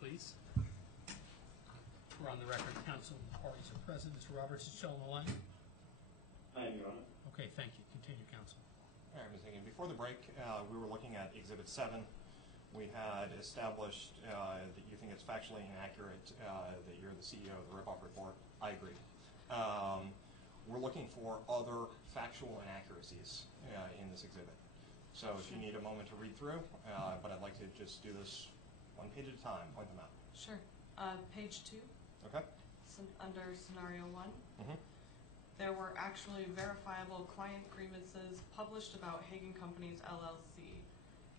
please. We're on the record. Counsel and the parties are present. Mr. Roberts is still on the line? I am, Your Honor. Okay, thank you. Continue, counsel. All right, Ms. Higgin. Before the break, we were looking at Exhibit 7. We had established that you think it's factually inaccurate that you're the CEO of the Ripoffreport. I agree. We're looking for other factual inaccuracies in this exhibit. So if you need a moment to read through, but I'd like to just do this one page at a time, point them out. Sure. Page 2. Okay. Under Scenario 1. Mm-hmm. There were actually verifiable client grievances published about Hagen Companies, LLC.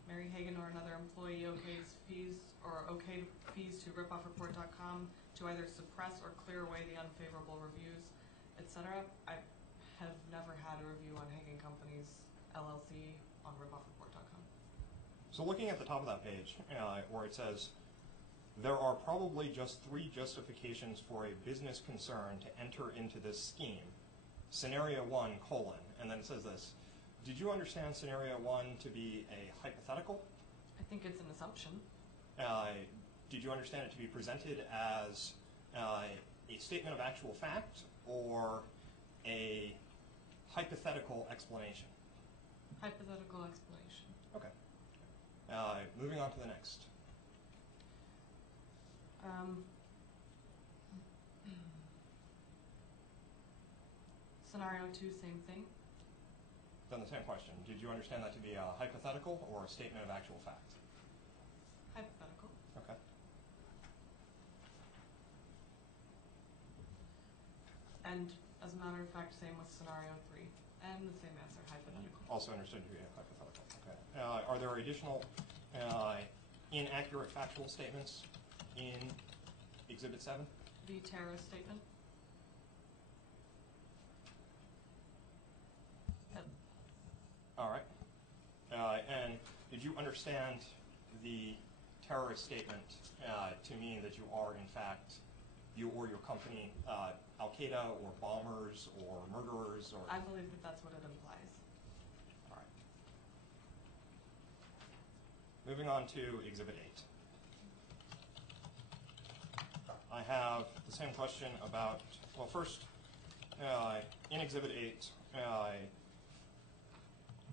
Mary Hagen or another employee okayed fees to Ripoffreport.com to either suppress or clear away the unfavorable reviews, etc. I have never had a review on Hagen Companies, LLC on Ripoffreport.com. So looking at the top of that page, where it says, there are probably just 3 justifications for a business concern to enter into this scheme. Scenario 1, and then it says this. Did you understand Scenario 1 to be a hypothetical? I think it's an assumption. Did you understand it to be presented as a statement of actual fact or a hypothetical explanation? Hypothetical explanation. Okay. Moving on to the next. Scenario 2, same thing. Then the same question. Did you understand that to be a hypothetical or a statement of actual fact? Hypothetical. Okay. And as a matter of fact, same with Scenario 3. And the same answer, hypothetical. Also understood to be a hypothetical. Okay. Are there additional inaccurate factual statements in Exhibit 7? The terrorist statement. All right. And did you understand the terrorist statement to mean that you are, in fact, you or your company, Al-Qaeda or bombers or murderers? Or I believe that that's what it implies. All right. Moving on to Exhibit 8. I have the same question about, well, first, in Exhibit 8,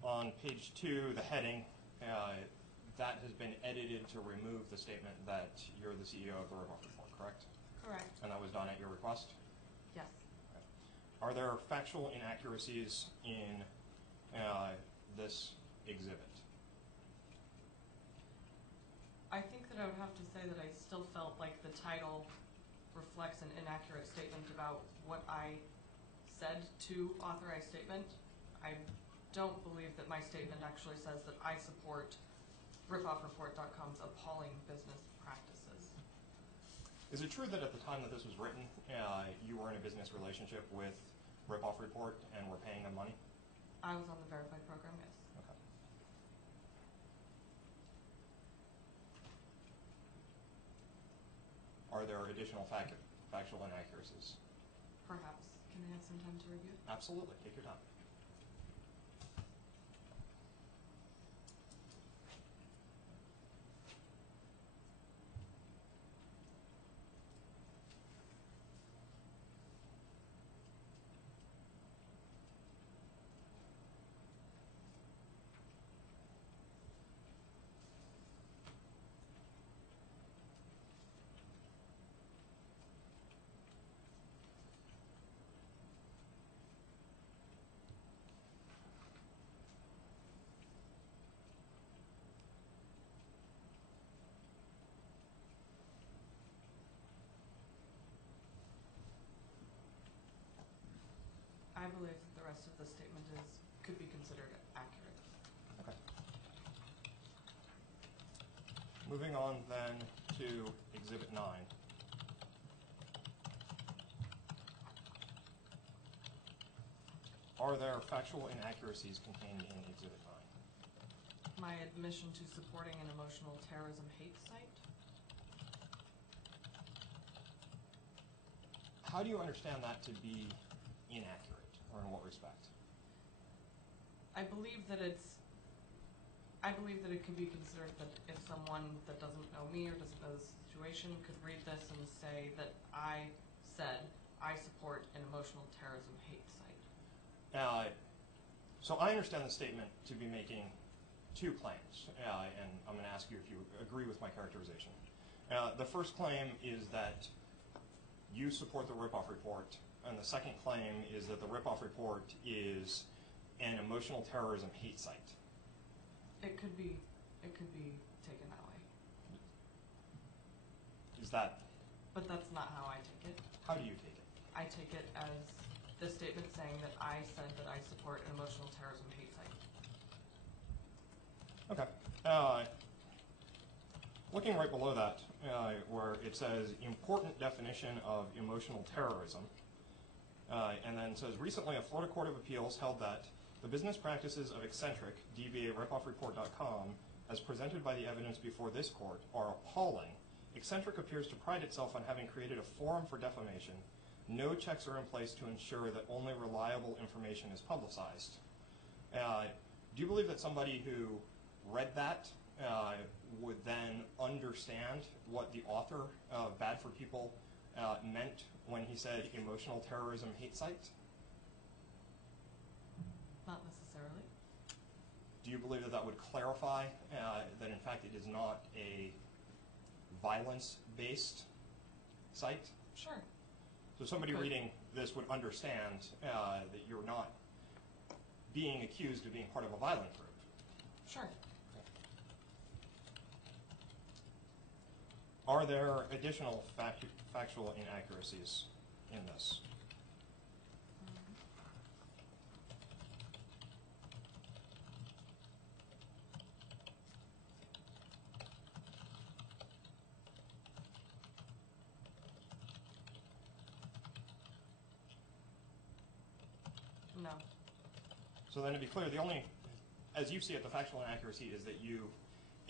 on page 2, the heading, that has been edited to remove the statement that you're the CEO of the Ripoffreport, correct? Correct. And that was done at your request? Yes. Okay. Are there factual inaccuracies in this exhibit? I think that I would have to say that I still felt like the title reflects an inaccurate statement about what I said to authorize statement. I don't believe that my statement actually says that I support Ripoffreport.com's appalling business practices. Is it true that at the time that this was written, you were in a business relationship with Ripoffreport and were paying them money? I was on the verified program, yes. Okay. Are there additional factual inaccuracies? Perhaps. Can I have some time to review? Absolutely. Take your time. I believe that the rest of the statement could be considered accurate. Okay. Moving on then to Exhibit 9. Are there factual inaccuracies contained in Exhibit 9? My admission to supporting an emotional terrorism hate site. How do you understand that to be inaccurate, or in what respect? I believe that it could be considered that if someone that doesn't know me or doesn't know the situation situation could read this and say that I said I support an emotional terrorism hate site. So I understand the statement to be making two claims, and I'm going to ask you if you agree with my characterization. The first claim is that you support the Ripoff Report, and the second claim is that the Ripoff Report is an emotional terrorism hate site. It could be taken that way. Is that? But that's not how I take it. How do you take it? I take it as the statement saying that I said that I support an emotional terrorism hate site. Okay. Looking right below that, where it says important definition of emotional terrorism, and then it says recently a Florida Court of Appeals held that the business practices of Eccentric, DBA Ripoffreport.com, as presented by the evidence before this court, are appalling. Eccentric appears to pride itself on having created a forum for defamation. No checks are in place to ensure that only reliable information is publicized. Do you believe that somebody who read that would then understand what the author of Bad for People meant when he said emotional terrorism hate site? Not necessarily. Do you believe that that would clarify that in fact it is not a violence-based site? Sure. So somebody reading this would understand that you're not being accused of being part of a violent group. Sure. Are there additional factual inaccuracies in this? No. So then to be clear, the only, as you see it, the factual inaccuracy is that you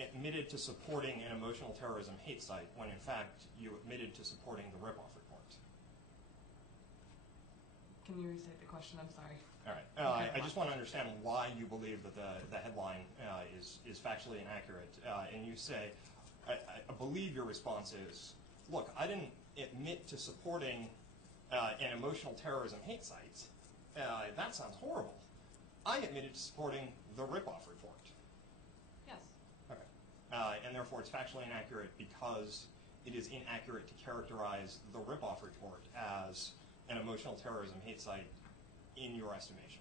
admitted to supporting an emotional terrorism hate site when in fact you admitted to supporting the Ripoff Report. Can you restate the question? I'm sorry. All right. I just want to understand why you believe that the headline is factually inaccurate. And you say, I believe your response is, look, I didn't admit to supporting an emotional terrorism hate site. That sounds horrible. I admitted to supporting the Ripoff Report. Yes. Okay. And therefore it's factually inaccurate because it is inaccurate to characterize the Ripoff Report as an emotional terrorism hate site in your estimation.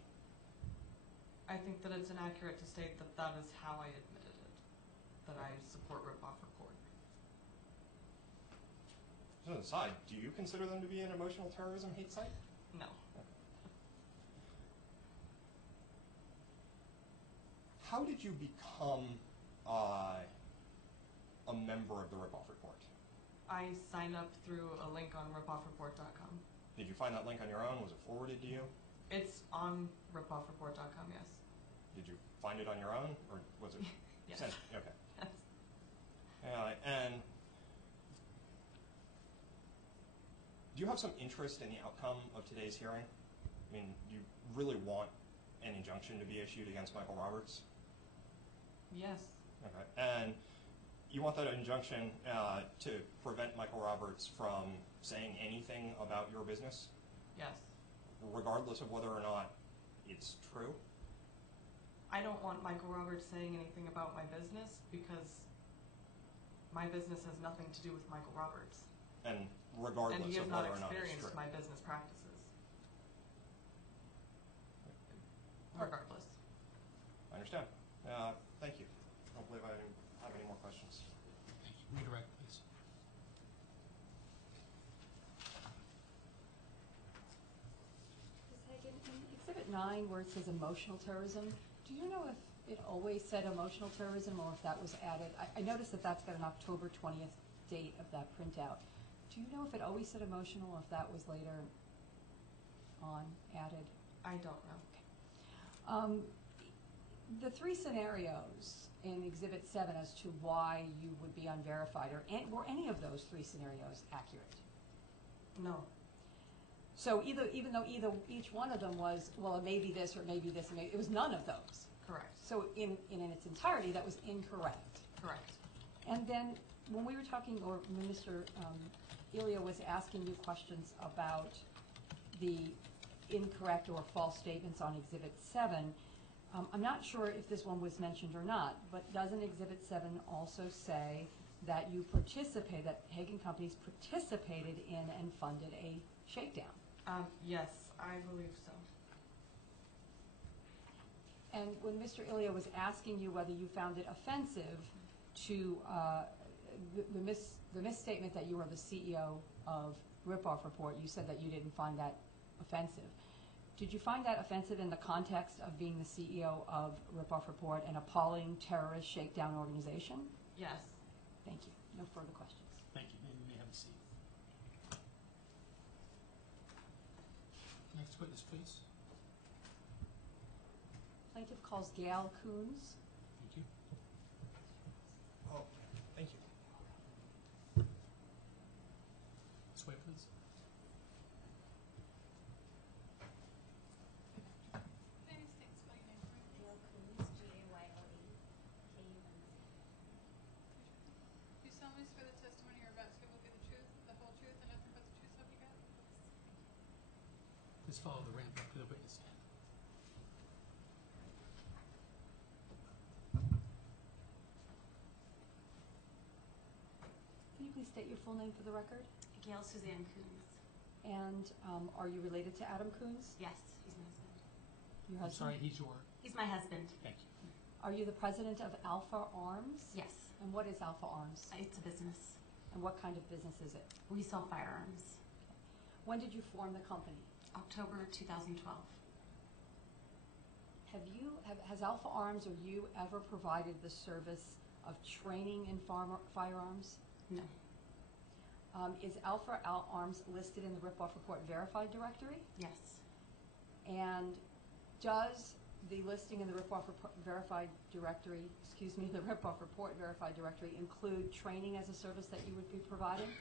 I think that it's inaccurate to state that that is how I admitted it, that I support Ripoff Report. So on the side, do you consider them to be an emotional terrorism hate site? No. How did you become a member of the Ripoff Report? I signed up through a link on ripoffreport.com. Did you find that link on your own? Was it forwarded to you? It's on ripoffreport.com, yes. Did you find it on your own, or was it Yes. sent? Okay. Yes. And do you have some interest in the outcome of today's hearing? I mean, do you really want an injunction to be issued against Michael Roberts? Yes. Okay. And you want that injunction to prevent Michael Roberts from saying anything about your business? Yes. Regardless of whether or not it's true? I don't want Michael Roberts saying anything about my business because my business has nothing to do with Michael Roberts. And regardless and he has of not whether or not it's experienced true? my business practices. Regardless. I understand. Thank you. I don't believe I have any more questions. Redirect, please. Ms. Hagan, in Exhibit 9, where it says emotional terrorism, do you know if it always said emotional terrorism or if that was added? I noticed that that's got an October 20th date of that printout. Do you know if it always said emotional or if that was later on added? I don't know. The three scenarios in Exhibit 7 as to why you would be unverified, were any of those three scenarios accurate? No. So even though each one of them was, well, it may be this or it may be this, it was none of those. Correct. So in its entirety, that was incorrect. Correct. And then when we were talking, or when Mr. Ilya was asking you questions about the incorrect or false statements on Exhibit 7, I'm not sure if this one was mentioned or not, but doesn't Exhibit 7 also say that you participate, that Hagen Companies participated in and funded a shakedown? Yes, I believe so. And when Mr. Ilya was asking you whether you found it offensive to the misstatement that you were the CEO of Ripoffreport, you said that you didn't find that offensive. Did you find that offensive in the context of being the CEO of Ripoffreport, an appalling terrorist shakedown organization? Yes. Thank you. No further questions. Thank you. Maybe you may have a seat. Next witness, please. Plaintiff calls Gail Coons. Thank you. Oh, thank you. This way, please. Ladies, thanks. Spell your name for me. Gail Coons, Gayle, K-U-N-Z. Do you solemnly swear the testimony you're about to give will be the truth, the whole truth, and nothing but the truth, so help you God? Please follow the ramp up to the witness stand. Can you please state your full name for the record? Gail Suzanne Coons. And are you related to Adam Coons? Yes, he's my husband. Your I'm husband? sorry, he's your. He's my husband. Thank you. Are you the president of Alpha Arms? Yes. And what is Alpha Arms? It's a business. And what kind of business is it? We sell firearms. When did you form the company? October 2012. Has Alpha Arms or you ever provided the service of training in firearms? No. Is Alpha Arms listed in the Ripoffreport Verified Directory? Yes. And does the listing in the Ripoffreport Verified Directory, the Ripoffreport Verified Directory include training as a service that you would be providing?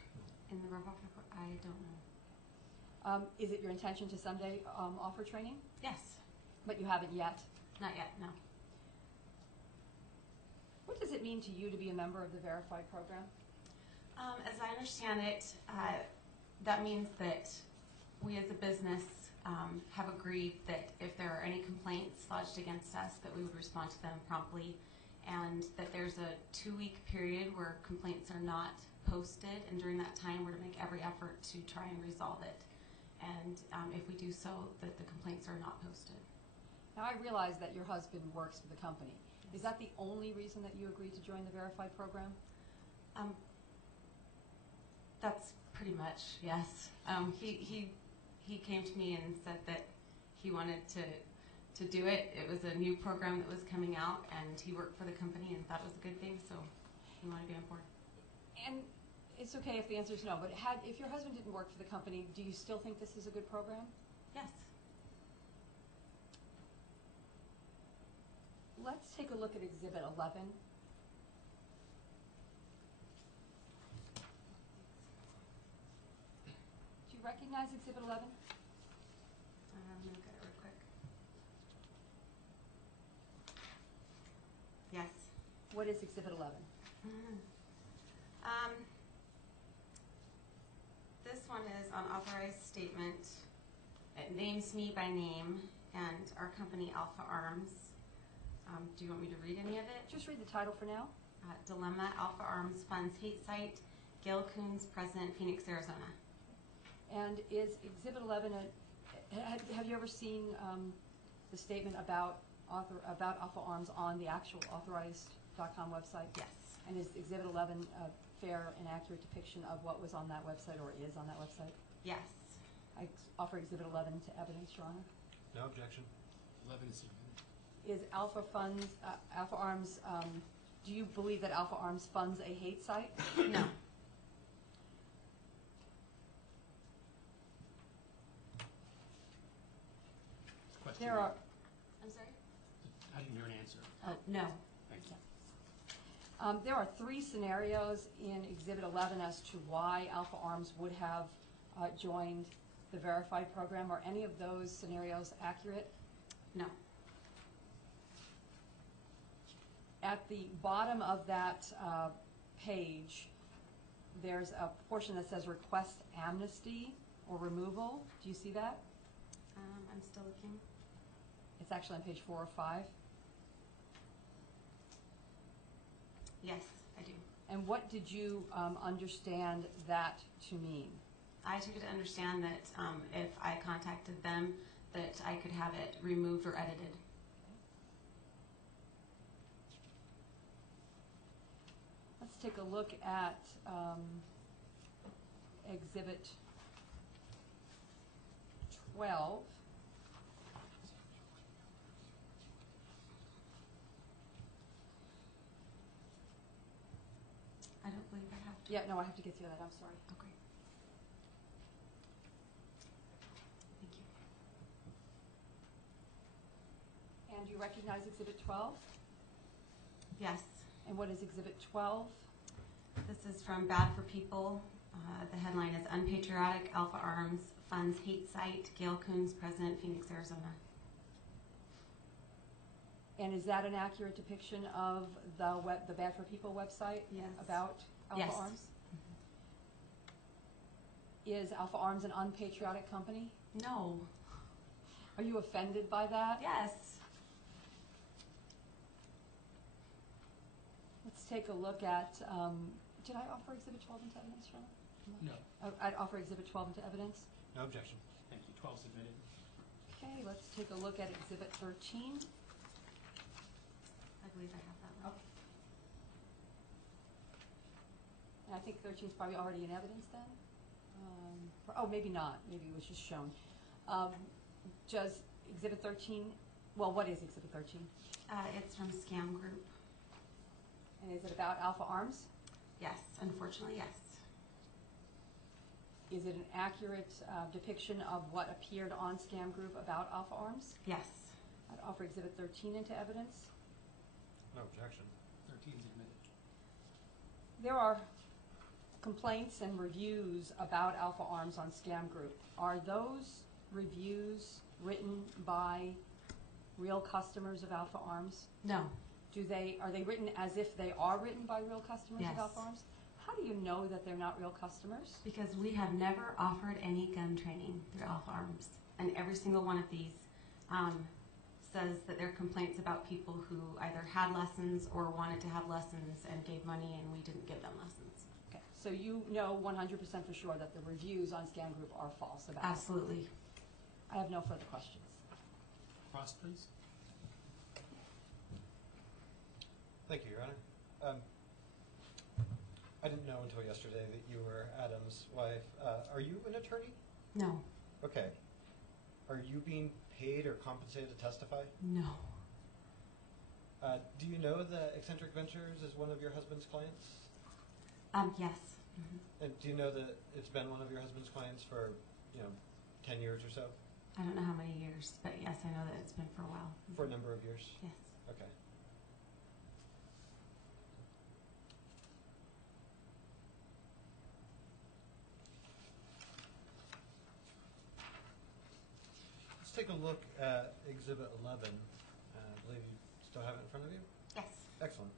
In the Ripoffreport, I don't know. Is it your intention to someday offer training? Yes. But you haven't yet? Not yet, no. What does it mean to you to be a member of the Verified program? As I understand it, that means that we as a business have agreed that if there are any complaints lodged against us, that we would respond to them promptly, and that there's a 2-week period where complaints are not posted, and during that time we're to make every effort to try and resolve it. And if we do so, that the complaints are not posted. Now, I realize that your husband works for the company. Is that the only reason that you agreed to join the Verified program? That's pretty much, yes. He came to me and said that he wanted to do it. It was a new program that was coming out, and he worked for the company and thought it was a good thing, so he wanted to be on board. And it's okay if the answer is no, but if your husband didn't work for the company, do you still think this is a good program? Yes. Let's take a look at Exhibit 11. Do you recognize Exhibit 11? Let me look at it real quick. Yes. What is Exhibit 11? This one is an authorized statement. It names me by name and our company, Alpha Arms. Do you want me to read any of it? Just read the title for now. Dilemma, Alpha Arms Funds Hate Site, Gail Coons, President, Phoenix, Arizona. And is Exhibit 11, have you ever seen the statement about Alpha Arms on the actual authorized.com website? Yes. And is Exhibit 11 a fair and accurate depiction of what was on that website or is on that website? Yes. I offer Exhibit 11 to evidence, Your Honor. No objection. 11 is submitted. Is Alpha Arms, do you believe that Alpha Arms funds a hate site? No. Question. There are, I'm sorry? I didn't hear an answer. No. Thank you. there are 3 scenarios in Exhibit 11 as to why Alpha Arms would have joined the Verified program. Are any of those scenarios accurate? No. At the bottom of that page, there's a portion that says request amnesty or removal. Do you see that? I'm still looking. It's actually on page 4 or 5. Yes, I do. And what did you understand that to mean? I took it to understand that if I contacted them, that I could have it removed or edited. Let's take a look at Exhibit 12. I don't believe I have to. Yeah, no, I have to get through that. I'm sorry. Okay. Thank you. And you recognize Exhibit 12? Yes, And what is Exhibit 12? this is from Bad for People. The headline is Unpatriotic Alpha Arms Funds Hate Site. Gail Coons, President, Phoenix, Arizona. And is that an accurate depiction of the Bad for People website? Yes. About Alpha Yes. Arms? Is Alpha Arms an unpatriotic company? No. Are you offended by that? Yes. Let's take a look at, did I offer Exhibit 12 into evidence, Charlotte? No. I'd offer Exhibit 12 into evidence. No objection. Thank you. 12 submitted. Okay, let's take a look at Exhibit 13. I believe I have that one. And I think 13 is probably already in evidence then? Oh, maybe not. Maybe it was just shown. Does Exhibit 13, well, what is Exhibit 13? It's from Scam Group. And is it about Alpha Arms? Yes, unfortunately, yes. Is it an accurate depiction of what appeared on Scam Group about Alpha Arms? Yes. I'd offer Exhibit 13 into evidence. No objection. 13 is admitted. There are complaints and reviews about Alpha Arms on Scam Group. Are those reviews written by real customers of Alpha Arms? No. Are they written as if they are written by real customers Yes. of Alpha Arms? How do you know that they're not real customers? Because we have never offered any gun training through Alpha Arms. And every single one of these says that they're complaints about people who either had lessons or wanted to have lessons and gave money and we didn't give them lessons. Okay, so you know 100% for sure that the reviews on Scam Group are false about it. Absolutely. I have no further questions. Cross, please. Thank you, Your Honor. I didn't know until yesterday that you were Adam's wife. Are you an attorney? No. Okay. Are you being paid or compensated to testify? No. Do you know that Eccentric Ventures is one of your husband's clients? Yes. Mhm. And do you know that it's been one of your husband's clients for, 10 years or so? I don't know how many years, but yes, I know that it's been for a while. For a number of years? Yes. Okay. Let's take a look at Exhibit 11. I believe you still have it in front of you? Yes. Excellent.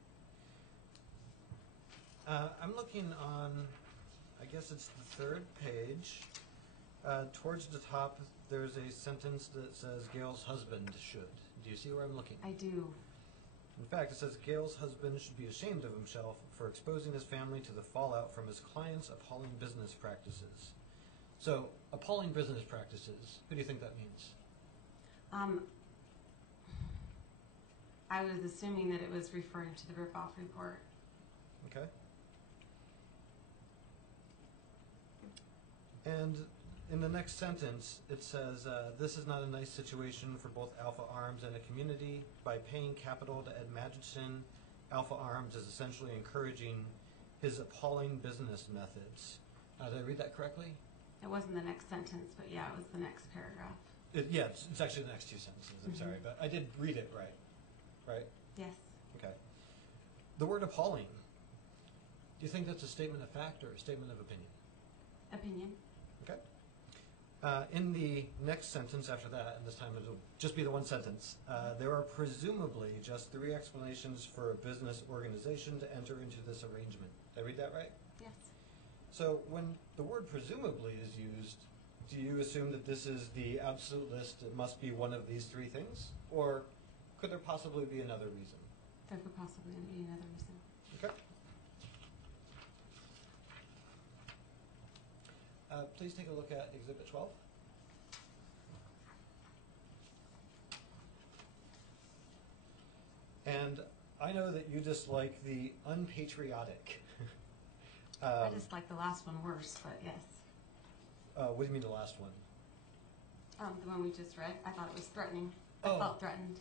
I'm looking on, I guess it's the third page. Towards the top, there's a sentence that says Gail's husband should. Do you see where I'm looking? I do. In fact, it says Gail's husband should be ashamed of himself for exposing his family to the fallout from his client's appalling business practices. So, appalling business practices, who do you think that means? I was assuming that it was referring to the Ripoffreport. Okay. And in the next sentence, it says, this is not a nice situation for both Alpha Arms and a community. By paying capital to Ed Magidson, Alpha Arms is essentially encouraging his appalling business methods. Did I read that correctly? It wasn't the next sentence, but yeah, it was the next paragraph. Yeah, it's actually the next two sentences. I'm sorry, but I did read it right. Right? Yes. Okay. The word appalling, do you think that's a statement of fact or a statement of opinion? Opinion. Okay. In the next sentence after that, and this time it'll just be the one sentence, there are presumably just 3 explanations for a business organization to enter into this arrangement. Did I read that right? Yes. So when the word presumably is used, do you assume that this is the absolute list, it must be one of these three things? Or could there possibly be another reason? There could possibly be another reason. Okay. Please take a look at Exhibit 12. And I know that you dislike the unpatriotic. I just like the last one worse, but yes. What do you mean the last one? The one we just read, I thought it was threatening. I Oh. felt threatened.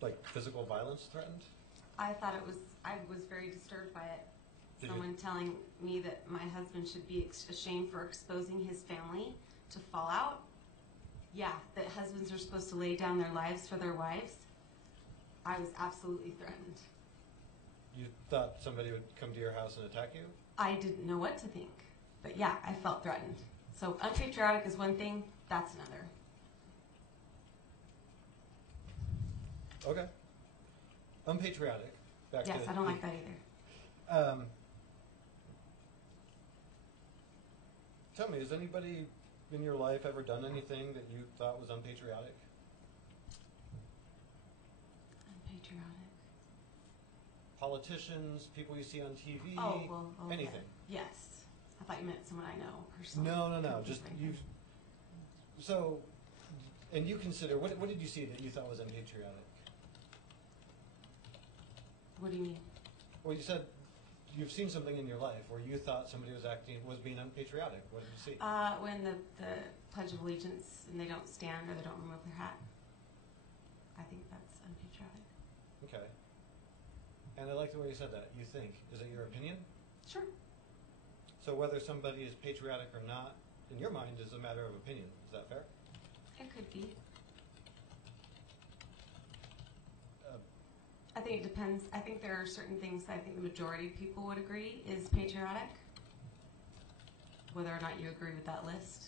Like physical violence threatened? I was very disturbed by it. Did Someone telling me that my husband should be ashamed for exposing his family to fallout. Yeah, that husbands are supposed to lay down their lives for their wives. I was absolutely threatened. You thought somebody would come to your house and attack you? I didn't know what to think. But yeah, I felt threatened. So unpatriotic is one thing, that's another. Okay. Unpatriotic. Back Yes, to I don't like that either. Tell me, has anybody in your life ever done anything that you thought was unpatriotic? Unpatriotic. Politicians, people you see on TV, Oh, okay. anything? Yes. I thought you meant someone I know personally. No. Just you. So, and you consider what did you see that you thought was unpatriotic? What do you mean? Well, you said you've seen something in your life where you thought somebody was being unpatriotic. What did you see? When the Pledge of Allegiance and they don't stand or they don't remove their hat. I think that's unpatriotic. Okay. And I like the way you said that. You think. Is it your opinion? Sure. So whether somebody is patriotic or not, in your mind, is a matter of opinion. Is that fair? It could be. I think it depends. I think there are certain things that I think the majority of people would agree is patriotic. Whether or not you agree with that list.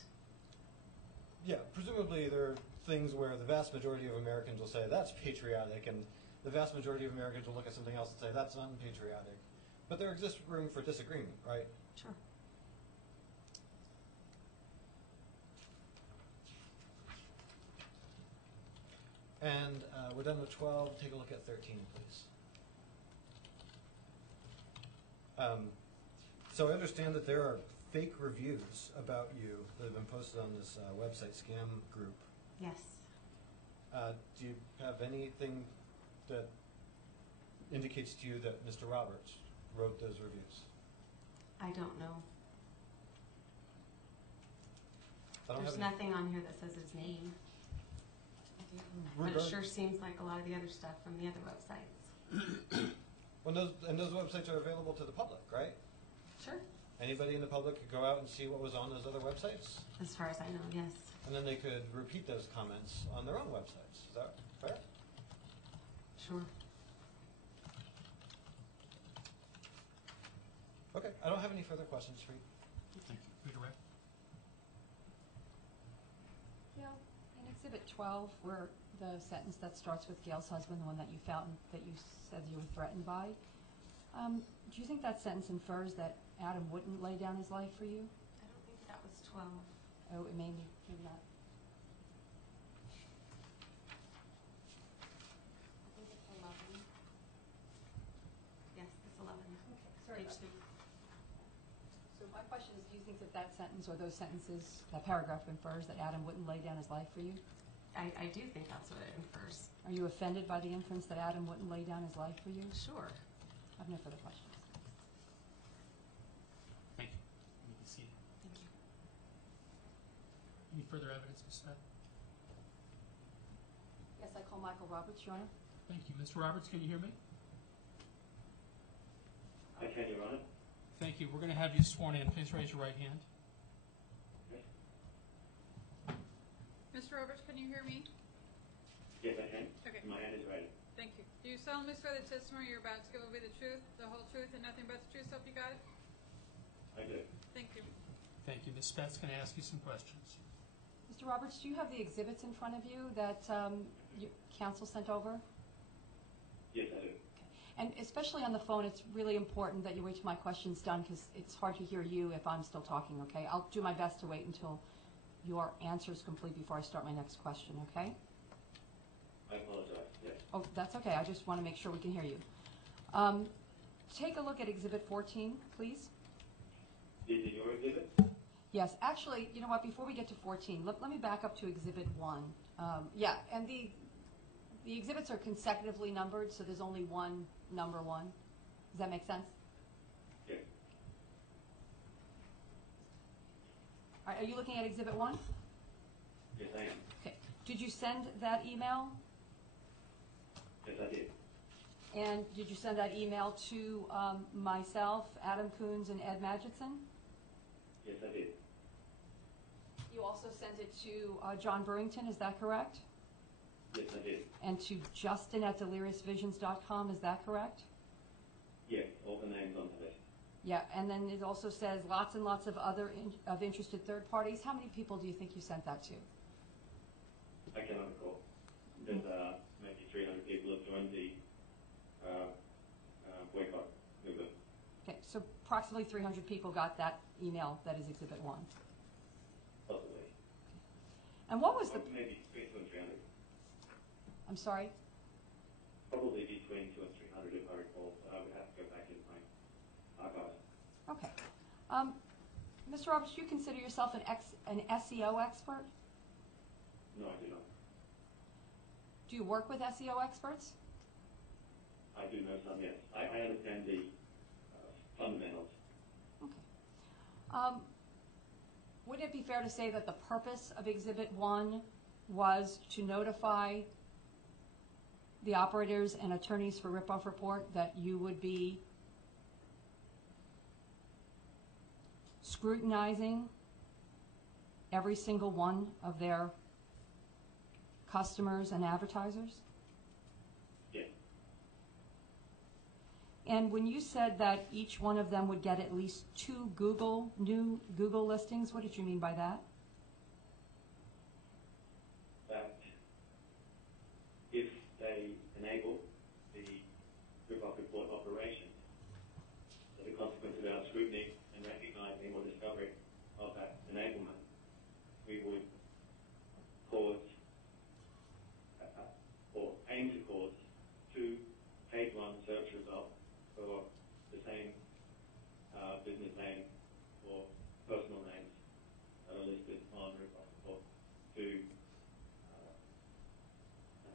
Yeah, presumably there are things where the vast majority of Americans will say that's patriotic, and the vast majority of Americans will look at something else and say that's unpatriotic. But there exists room for disagreement, right? Sure. And we're done with 12. Take a look at 13, please. So I understand that there are fake reviews about you that have been posted on this website scam group. Yes. Do you have anything that indicates to you that Mr. Roberts wrote those reviews? I don't know. I don't There's have any. nothing on here that says his name. But it sure seems like a lot of the other stuff from the other websites. Well, those websites are available to the public, right? Sure. Anybody in the public could go out and see what was on those other websites, As far as I know, yes. and then they could repeat those comments on their own websites. Is that fair? Sure. Okay, I don't have any further questions for you. Thank you. Rita Ray? Yeah, in Exhibit 12, where the sentence that starts with Gail's husband, the one that you found, that you said you were threatened by, do you think that sentence infers that Adam wouldn't lay down his life for you? I don't think that was 12. Oh, it maybe not. I think it's 11. Yes, it's 11. Okay, sorry Page about 3. So my question is, do you think that that sentence or those sentences, that paragraph infers that Adam wouldn't lay down his life for you? I do think that's what it infers. Are you offended by the inference that Adam wouldn't lay down his life for you? Sure. I have no further questions. Thank you. You can see it. Thank you. Any further evidence, Ms. Smith? Yes, I call Michael Roberts, Your Honor. Thank you. Mr. Roberts, can you hear me? I can, Your Honor. Thank you. We're going to have you sworn in. Please raise your right hand. Mr. Roberts, can you hear me? Yes, I can. Okay. My hand is ready. Thank you. Do you solemnly swear the testimony you're about to give will be the truth, the whole truth, and nothing but the truth, so help you God? I do. Thank you. Thank you. Ms. Spence, can I ask you some questions? Mr. Roberts, do you have the exhibits in front of you that counsel sent over? Yes, I do. And especially on the phone, it's really important that you wait till my question's done because it's hard to hear you if I'm still talking, okay? I'll do my best to wait until your answer is complete before I start my next question, okay? I apologize, yes. Oh, that's okay. I just want to make sure we can hear you. Take a look at Exhibit 14, please. This is your exhibit? Yes, actually, you know what? Before we get to 14, let me back up to Exhibit 1. Yeah, and the exhibits are consecutively numbered, so there's only one number 1. Does that make sense? Yes. All right, are you looking at Exhibit 1? Yes, I am. Okay. Did you send that email? Yes, I did. And did you send that email to myself, Adam Coons, and Ed Magidson? Yes, I did. You also sent it to John Burrington, is that correct? Yes, I did. And to Justin at deliriousvisions.com, is that correct? Yes, all the names on the list. Yeah, and then it also says lots and lots of other of interested third parties. How many people do you think you sent that to? I cannot recall. There's maybe 300 people have joined the boycott movement. Okay, so approximately 300 people got that email that is Exhibit 1. Possibly. And what was the... Maybe between 2 and 300. I'm sorry? Probably between 2 and 300 if I recall. I would have to go back in my archives. Okay. Mr. Roberts, do you consider yourself an SEO expert? No, I do not. Do you work with SEO experts? I do know some, yes. I understand the fundamentals. Okay. Would it be fair to say that the purpose of Exhibit 1 was to notify the operators and attorneys for Ripoffreport that you would be scrutinizing every single one of their customers and advertisers? Yes. And when you said that each one of them would get at least 2 new Google listings, what did you mean by that? That if they enable the Ripoffreport operation, as a consequence of our scrutiny and recognizing or discovery of that enablement, we would cause or aim to cause 2 page 1 search results for the same business name or personal names that are listed on Ripoffreport to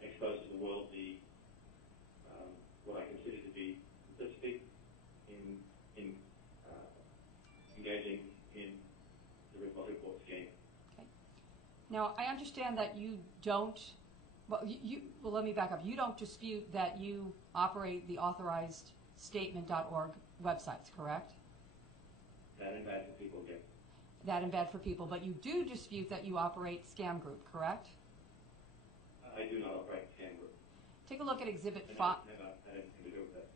expose to the world the what I consider to be simplistic in engaging in the Ripoffreport scheme. Okay. Now, I understand that you don't, well, well, let me back up. You don't dispute that you operate the authorized statement.org websites, correct? That and bad for people, yes. That and bad for people, but you do dispute that you operate Scam Group, correct? I do not operate Scam Group. Take a look at Exhibit And 5. I've never had anything to do with that.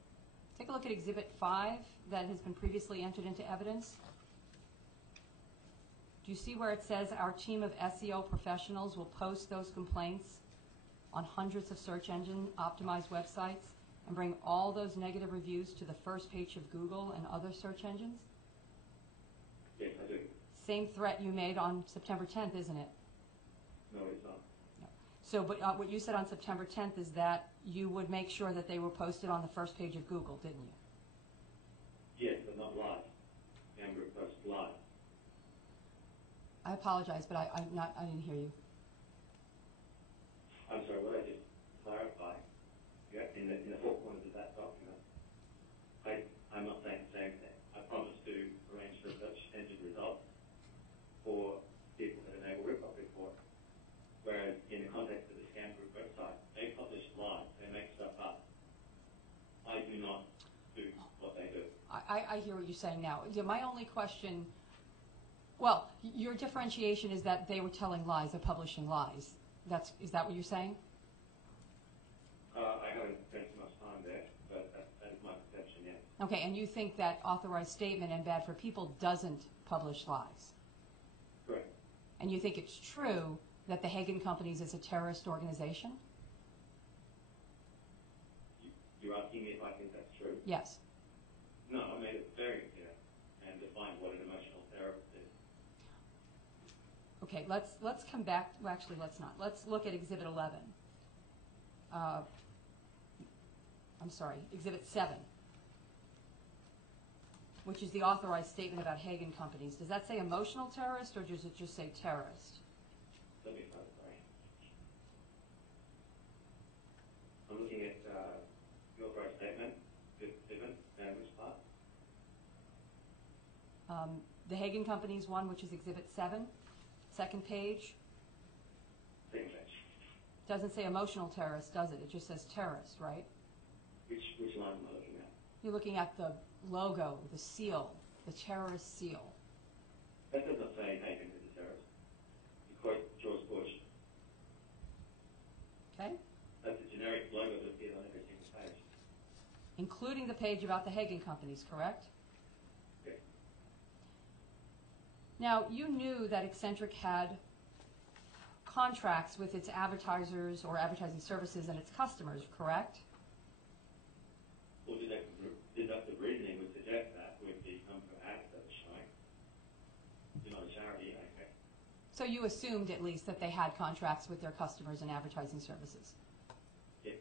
Take a look at Exhibit 5 that has been previously entered into evidence. Do you see where it says our team of SEO professionals will post those complaints on hundreds of search engine optimized websites and bring all those negative reviews to the first page of Google and other search engines? Yes, I do. Same threat you made on September 10th, isn't it? No, it's not. No. So, but what you said on September 10th is that you would make sure that they were posted on the first page of Google, didn't you? Yes, but not live. Scam Group posts live. I apologize, but I didn't hear you. I'm sorry, what I did clarify, in the 4 corners of that document, I'm not saying the same thing. I promised to arrange for search engine results for people that enable Ripoffreport, whereas in the context of the Scam Group website, they publish live, they make stuff up. I do not do what they do. I hear what you're saying now. Yeah, my only question, well, your differentiation is that they were telling lies, they're publishing lies. Is that what you're saying? I haven't spent too much time there, but that is my perception, yes. Okay, and you think that authorized statement and bad for people doesn't publish lies? Correct. And you think it's true that the Hagen Companies is a terrorist organization? You're asking me if I think that's Yes. No, I made it very clear and defined what an emotional therapist is. Okay, let's come back, well, actually, let's not. Let's look at Exhibit 11. I'm sorry, Exhibit 7, which is the authorized statement about Hagen Companies. Does that say emotional terrorist, or does it just say terrorist? Let me find it, sorry. I'm looking at your authorized statement, Exhibit 7, and which part? The Hagen Companies one, which is Exhibit 7, second page, Second page. doesn't say emotional terrorist, does it? It just says terrorist, right? Which line am I looking at? You're looking at the logo, the seal, the terrorist seal. That doesn't say Hagen is a terrorist. You quote George Bush. Okay? That's a generic logo that appears on every single page. Including the page about the Hagen Companies, correct? Okay. Now, you knew that Eccentric had contracts with its advertisers or advertising services and its customers, correct? Well, deductive reasoning would suggest that with the number of ads that was showing. You're not a charity, okay. So you assumed at least that they had contracts with their customers and advertising services. Yes.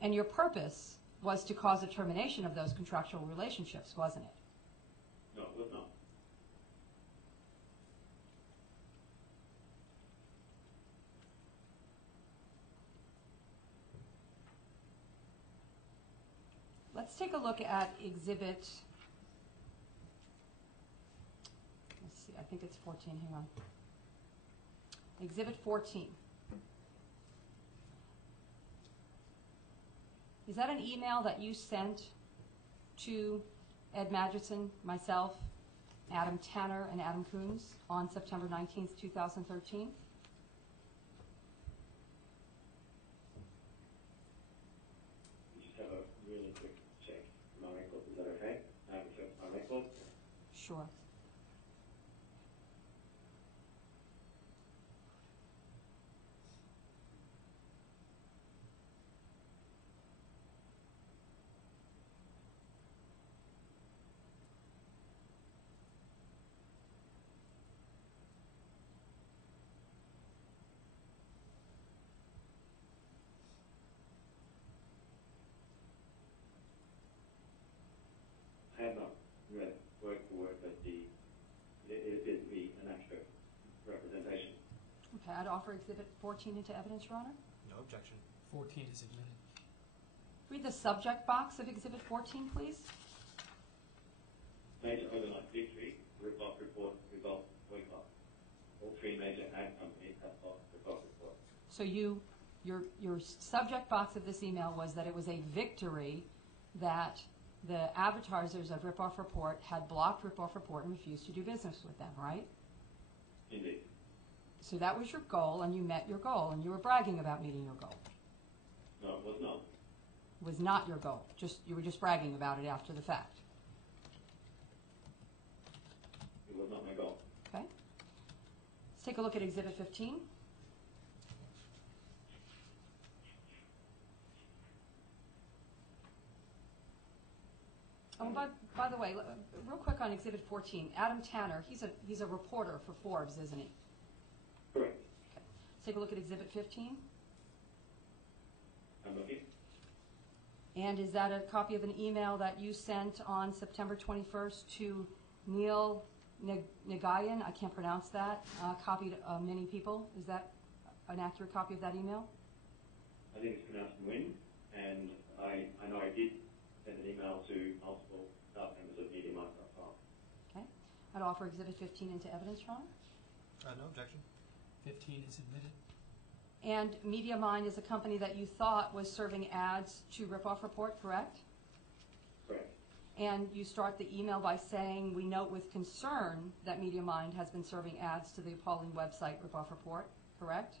And your purpose was to cause a termination of those contractual relationships, wasn't it? No, it was not. Let's take a look at Exhibit, let's see, I think it's 14, hang on. Exhibit 14. Is that an email that you sent to Ed Magidson, myself, Adam Tanner, and Adam Coons on September 19th, 2013? Just have a really quick check my records. Is that okay? I have a check my records. Sure. I have not read word for word, but it appears to be an accurate representation. Okay, I'd offer Exhibit 14 into evidence, Your Honor. No objection. 14 is admitted. Read the subject box of Exhibit 14, please. Major overnight victory, Ripoffreport, result, boycott. All three major ad companies have lost Ripoffreport. So your subject box of this email was that it was a victory that the advertisers of Ripoffreport had blocked Ripoffreport and refused to do business with them, right? Indeed. So that was your goal, and you met your goal, and you were bragging about meeting your goal. No, it was not. It was not your goal. You were just bragging about it after the fact. It was not my goal. Okay? Let's take a look at Exhibit 15. Oh, by the way, real quick on Exhibit 14, Adam Tanner, he's a reporter for Forbes, isn't he? Correct. Let's take a look at Exhibit 15. I'm looking. And is that a copy of an email that you sent on September 21st to Neil Nagayan? I can't pronounce that. Copied many people. Is that an accurate copy of that email? I think it's pronounced Nguyen, and I know I did send an email to multiple staff members of MediaMarkt.com. Okay. I'd offer Exhibit 15 into evidence, Your Honor. No objection. 15 is admitted. And MediaMind is a company that you thought was serving ads to Ripoffreport, correct? Correct. And you start the email by saying, we note with concern that MediaMind has been serving ads to the appalling website Ripoffreport, correct?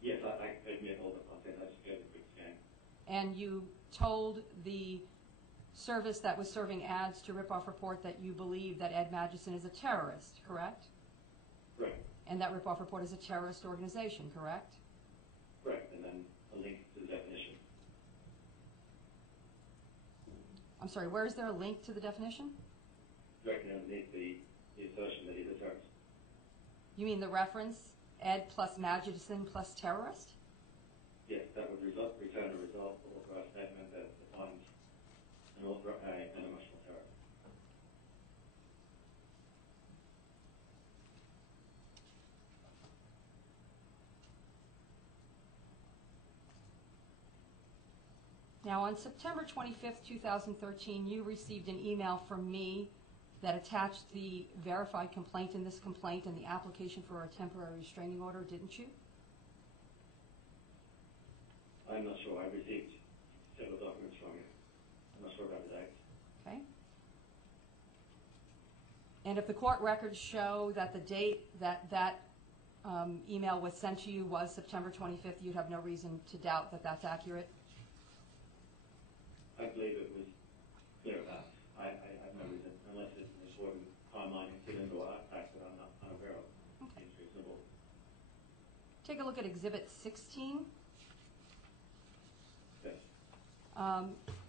Yes, I admit all the content. I just gave a quick scan. And you told the service that was serving ads to Ripoffreport that you believe that Ed Magidson is a terrorist, correct? Correct. And that Ripoffreport is a terrorist organization, correct? Correct. And then a link to the definition. I'm sorry, where is there a link to the definition? Directly underneath the assertion that he's a terrorist. You mean the reference, Ed plus Magidson plus terrorist? Yes, that would return a result or authorize statement that defines an emotional terror. Now, on September 25th, 2013, you received an email from me that attached the verified complaint in this complaint and the application for a temporary restraining order, didn't you? I'm not sure. I received several documents from you. I'm not sure about the dates. Okay. And if the court records show that the date that email was sent to you was September 25th, you'd have no reason to doubt that that's accurate? I believe it was thereabouts. I have no reason, unless it's an important timeline incident or artifact that I'm not unaware of. Okay. It's reasonable. Take a look at Exhibit 16. Yes.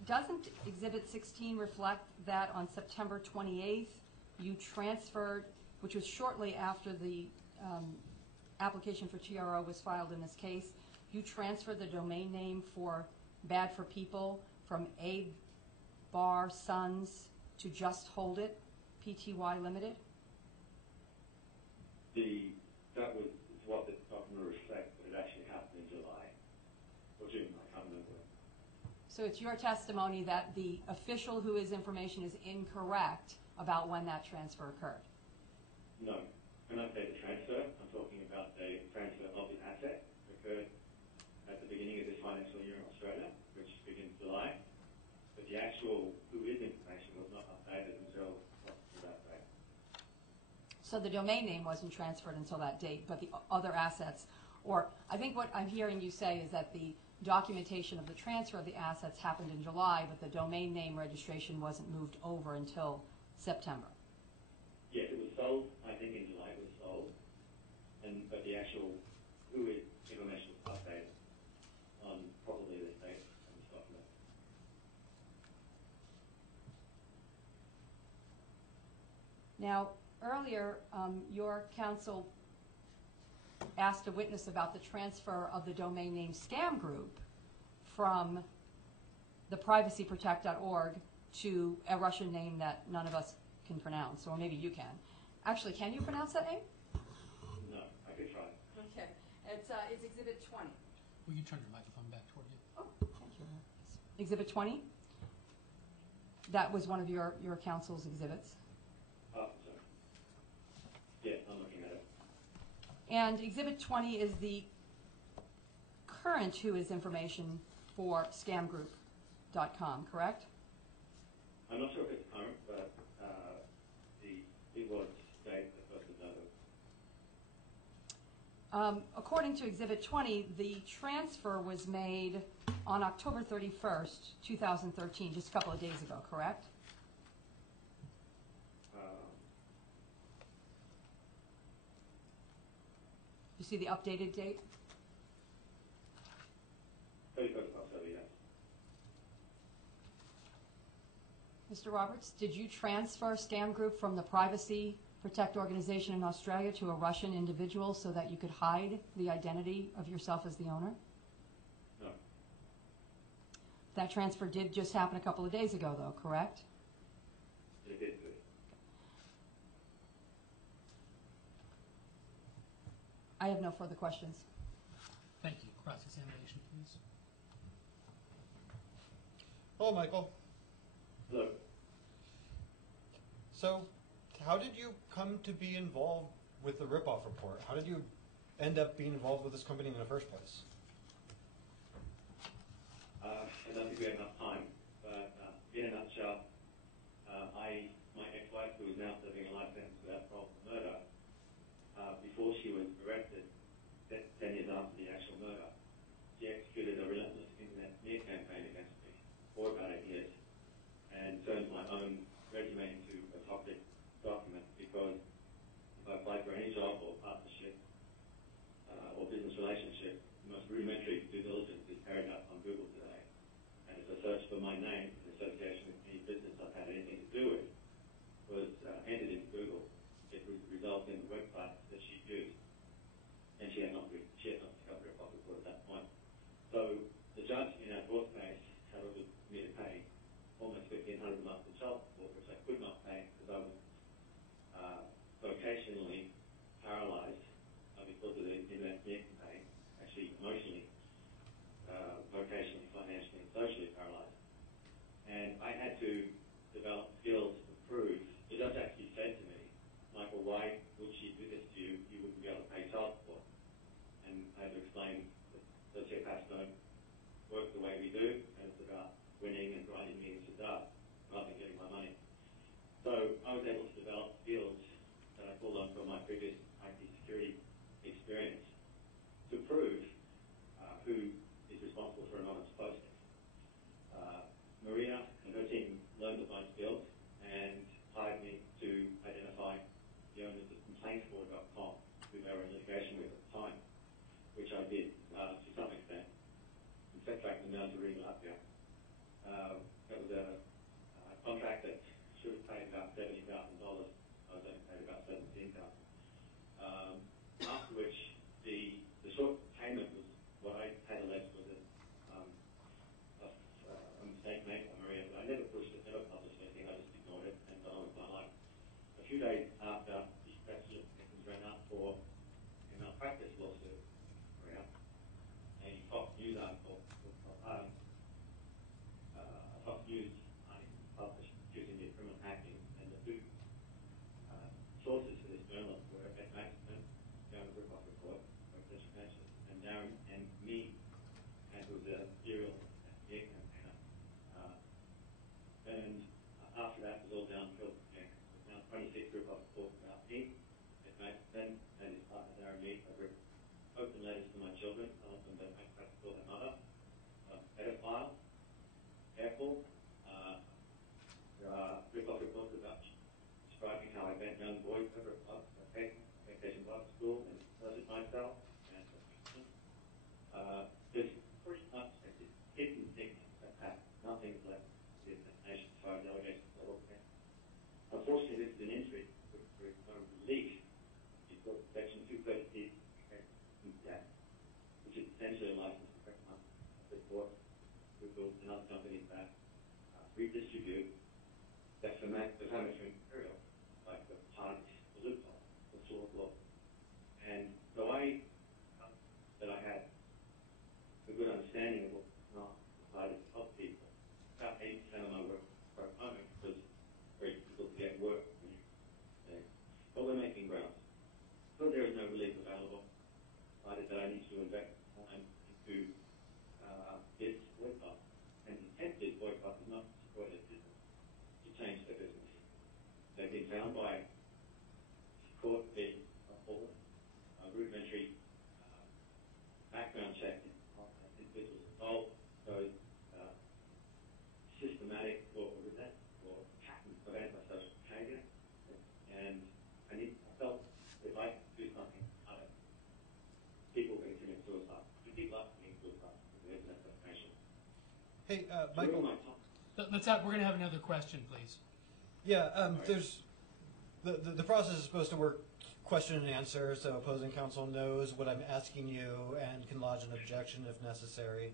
Doesn't Exhibit 16 reflect that on September 28th you transferred, which was shortly after the application for TRO was filed in this case, you transferred the domain name for Bad for People from A Bar Sons to Just Hold It, Pty Limited? That was what the document reflects, but it actually happened in July or June. I can't remember. So it's your testimony that the official whose information is incorrect about when that transfer occurred? No. When I say the transfer, I'm talking about the transfer of the asset occurred at the beginning of this financial year in Australia, which begins July. But the actual who is information was not updated until that date. So the domain name wasn't transferred until that date, but the other assets, or I think what I'm hearing you say is that the documentation of the transfer of the assets happened in July, but the domain name registration wasn't moved over until September. Yes, it was sold, I think in July it was sold, but the actual who is information was updated on probably this date on this document. Now, earlier, your counsel asked a witness about the transfer of the domain name Scam Group from the privacyprotect.org to a Russian name that none of us can pronounce, or maybe you can. Actually, can you pronounce that name? No, I could try. Okay. It's Exhibit 20. Will you turn your microphone back toward you? Oh, thank you. Exhibit 20? That was one of your counsel's exhibits. Oh, sorry. Yes, I'm looking at it. And Exhibit 20 is the current who is information for scamgroup.com, correct? I'm not sure if it's current, but it was dated the 1st of November. According to Exhibit 20, the transfer was made on October 31st, 2013, just a couple of days ago, correct? You see the updated date? 31st of October, yes. Mr. Roberts, did you transfer Scam Group from the Privacy Protect organization in Australia to a Russian individual so that you could hide the identity of yourself as the owner? No. That transfer did just happen a couple of days ago, though, correct? It did do. I have no further questions. Thank you. Cross-examination, please. Hello, Michael. Hello. So, how did you come to be involved with the Ripoff Report? How did you end up being involved with this company in the first place? I don't think we have enough time, but in a nutshell, my ex-wife, who is now serving a life sentence without parole for murder, before she was arrested, 10 years after the actual murder, she executed a relentless internet smear campaign against me for about 8 years and turned my own resume into a toxic document because if I applied for any job or partnership or business relationship, the most rudimentary due diligence is carried out on Google today. And it's a search for my name in association with any business entered into Google, it resulted in the website that she used, and she had not discovered a profit report at that point. So the judge in our court case had ordered me to pay almost $1,500 a month in child support, which I could not pay because I was vocationally paralysed because of the internet pay, actually emotionally, vocationally, financially, and socially paralysed. And I had to develop skills to prove. The judge actually said to me, Michael, why would she do this to you? You wouldn't be able to pay child support. And I had to explain that sociopaths don't work the way we do, and it's about winning and grinding me into dust rather than getting my money. So I was able to develop skills that I pulled on from my previous IT security experience to prove who is responsible for anonymous posting. Maria and her team learned of my skills and hired me to identify the owners of complaintsboard.com, who they were in litigation with at the time, which I did to some extent. In fact, tracked them down to Latvia. That was a contract that should have paid about $70,000. I was only paid about $17,000. After which the short payment was what I had alleged was a mistake made by Maria, but I never pushed it, never published anything. I just ignored it and got on with my life. A few days after the statute of limitations ran out for a malpractice lawsuit, Maria, a Fox News article, Fox News article published accusing me of criminal hacking, and the two sources for this journal were Ed Maxman, down the Ripoffreport, and Darren and me, and who was a serial campaigner. And after that, it was all downhill from there. There's now 26 Ripoffreports about me, Ed Maxman, and his partner Darren me. I've written open letters to my children, some of them that make practice call their mother, pedophile, careful. There are Ripoffreports about describing how I bent young boys over at clubs, vacation Bible school, and pleasured myself. And there's pretty much a hidden thing that nothing's left of the nation as far as allegations are concerned. Unfortunately, this is an injury with no relief. It's called Section 230, which is essentially a license to recommend report Google and other companies that redistribute defamatory material, like the parties, the loophole, the source law. And the way that I had a good understanding of what not decided to help people, about 80% of my work pro bono was very difficult to get work when you but we're making grounds. So there is no relief available. I decided that I need to invest time into this boycott. And the intent of this boycott is not to support their business, to change their business. They've been found by court being uphold, rudimentary background check of individuals involved, so systematic or pattern of antisocial behavior. And I felt if I could do something about it, people are going to commit suicide. People are committing suicide because of internet defamation. Hey, Michael. We're going to have another question, please. Yeah, there's the process is supposed to work question and answer, so opposing counsel knows what I'm asking you and can lodge an objection if necessary.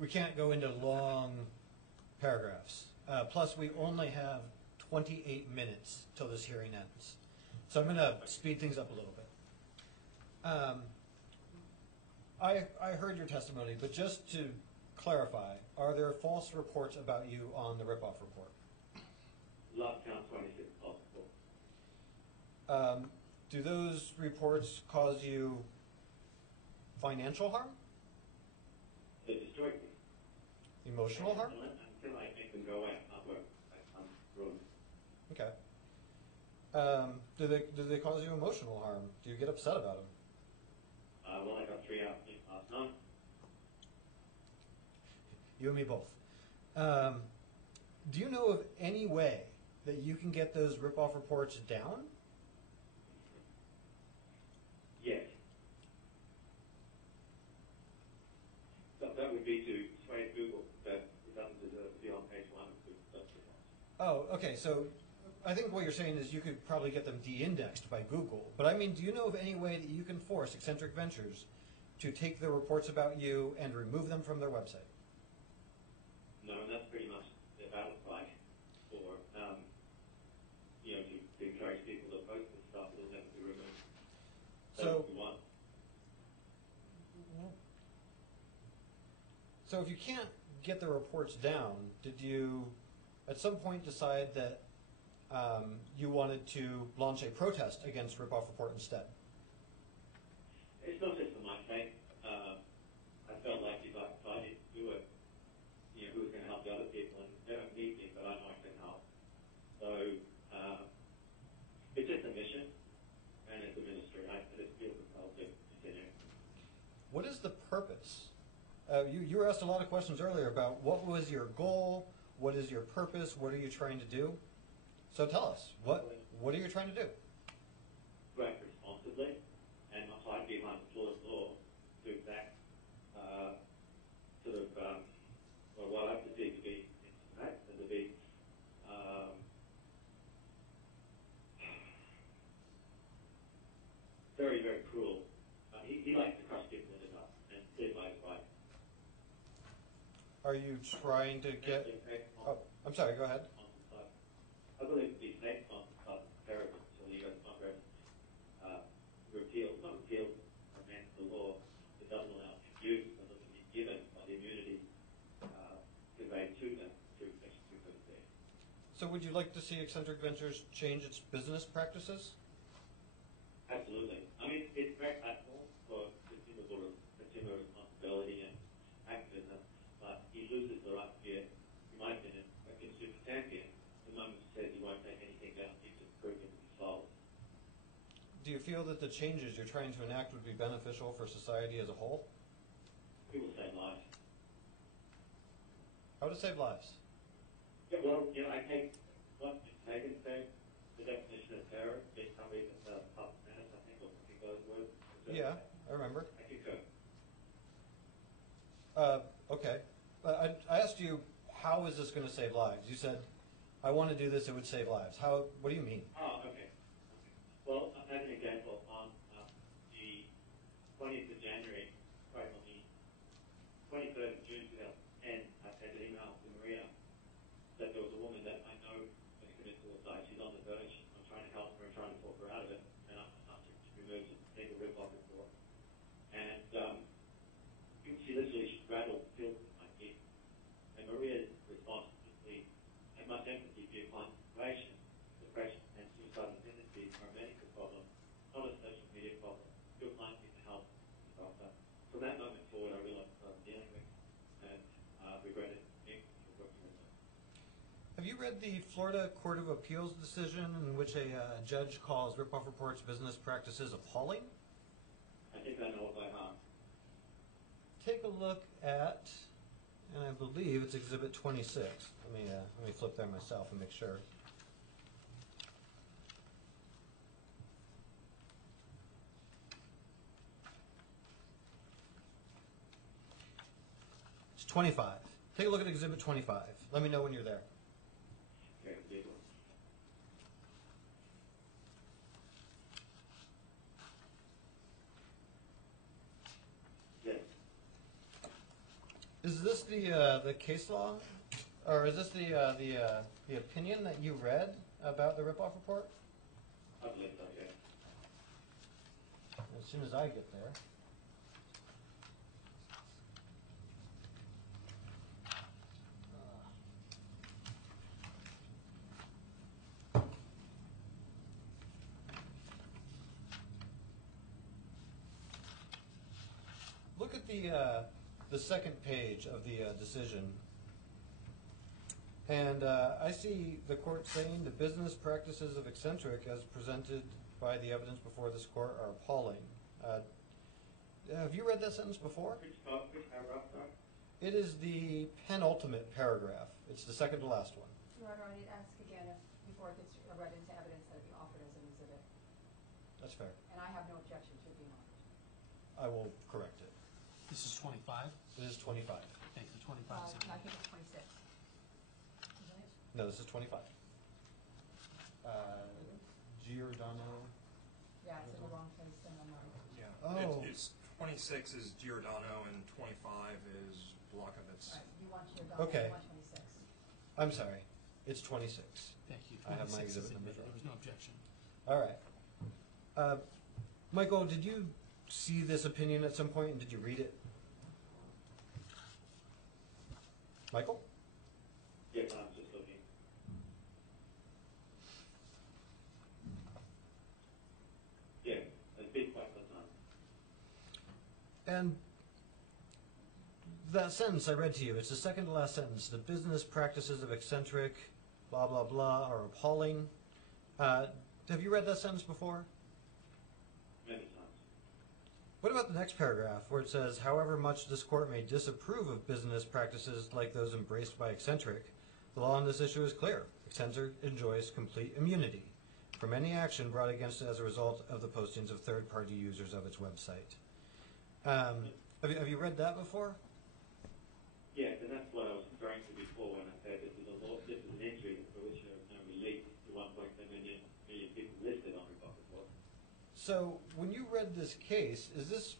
We can't go into long paragraphs. Plus, we only have 28 minutes till this hearing ends. So I'm going to speed things up a little bit. I heard your testimony, but just to clarify, are there false reports about you on the Ripoff report? Last count 26 false reports. Do those reports cause you financial harm? They destroyed me. Emotional harm? Until I make them go away, I'll work. I'm ruined. Okay. Do they cause you emotional harm? Do you get upset about them? Well, I got 3 hours sleep last night. You and me both. Do you know of any way that you can get those Ripoff reports down? Yes. So that would be to sway Google that it doesn't deserve to be on page 1 of Google search results. Oh, okay. So I think what you're saying is you could probably get them de-indexed by Google. But I mean, do you know of any way that you can force Eccentric Ventures to take the reports about you and remove them from their website? No, and that's pretty much the battle cry for, to encourage people to post this stuff. It'll never be removed. So, That's what we want. so if you can't get the reports down, did you at some point decide that you wanted to launch a protest against Ripoffreport instead? It's not just for my sake. I felt like if I didn't do it, who was going to help the other people? And they don't need me, but I know I can help. So it's just a mission, and it's a ministry. I just feel compelled to continue. What is the purpose? You were asked a lot of questions earlier about what was your goal, what is your purpose, what are you trying to do? So tell us, what are you trying to do? To act responsibly and not hide behind the flawed law to exact what I perceive to be incorrect and to be very, very cruel. He likes to crush people into dust and live by his life. Are you trying to get... Oh, I'm sorry, go ahead. I believe the state sponsor of terrorism until the U.S. Congress not repealed, amends the law that doesn't allow abuse that can be given by the immunity conveyed to them through Section 230. So would you like to see Eccentric Ventures change its business practices? Absolutely. I mean, it's a great platform for consumer responsibility and activism, but he loses the right to be, in my opinion, a consumer champion. The moment he says he won't take anything down, he's just proving to be false. Do you feel that the changes you're trying to enact would be beneficial for society as a whole? It will save lives. How would it save lives? Yeah, well, I take what Megan said, the definition of terror, being somebody that's a puppet menace, I think, or something those words. Yeah, I remember. I concur. Okay. I asked you, how is this going to save lives? You said, I want to do this, it would save lives. What do you mean? Oh, okay. Well, as an example, on the 20th of January, sorry, on the 23rd of June 2010, I sent an email to Maria that there was a woman that I know has committed suicide. She's on the verge. I'm trying to help her and trying to talk her out of it, and I'm asked her to remove the single Ripoffreport. And she literally rattled pills in my teeth. And Maria's response was simply, I must empathy for your client's situation. Depression and suicidal tendencies are a medical problem, not a social media problem. Your client needs help, doctor. From that moment forward, I realized what I was dealing with, and regretted working with them. Have you read the Florida Court of Appeals decision in which a judge calls Ripoffreport's business practices appalling? I think I know it by heart. Take a look at, and I believe it's Exhibit 26. Let me flip there myself and make sure. It's 25. Take a look at Exhibit 25. Let me know when you're there. Okay, big one. Yes. Is this the case law, or is this the opinion that you read about the Ripoffreport? I believe so, yes. As soon as I get there. Look at the second page of the decision. And I see the court saying the business practices of Eccentric as presented by the evidence before this court are appalling. Have you read that sentence before? Which paragraph, sorry? It is the penultimate paragraph. It's the second to last one. Your Honor, I need to ask again if, before it gets read into evidence, that it be offered as an exhibit. That's fair. And I have no objection to it being offered. I will correct it. This is 25. It is 25. Thank you. 25 is I think it's 26. No, this is 25. Giordano. Yeah, it's in the wrong place in the mark. Yeah. Oh. It's 26 is Giordano and 25 is Blockovitz. Right, you want Giordano, Okay. you want 26. I'm sorry. It's 26. Thank you. I have my 26 is exhibit number admitted. There was no objection. All right. Michael, did you see this opinion at some point and did you read it? Michael? Yes, I'm just looking. Yeah, it's been quite some time. And that sentence I read to you, it's the second to last sentence. The business practices of eccentric, blah, blah, blah, are appalling. Have you read that sentence before? Many times. What about the next paragraph where it says, however much this court may disapprove of business practices like those embraced by eccentric, the law on this issue is clear. Eccentric enjoys complete immunity from any action brought against it as a result of the postings of third-party users of its website. Have you read that before? Yes, and that's what I was referring to before when I said this is a law, this is an entry for which there is no relief to 1.7 million people listed on Ripoffreport. So when you read this case, is this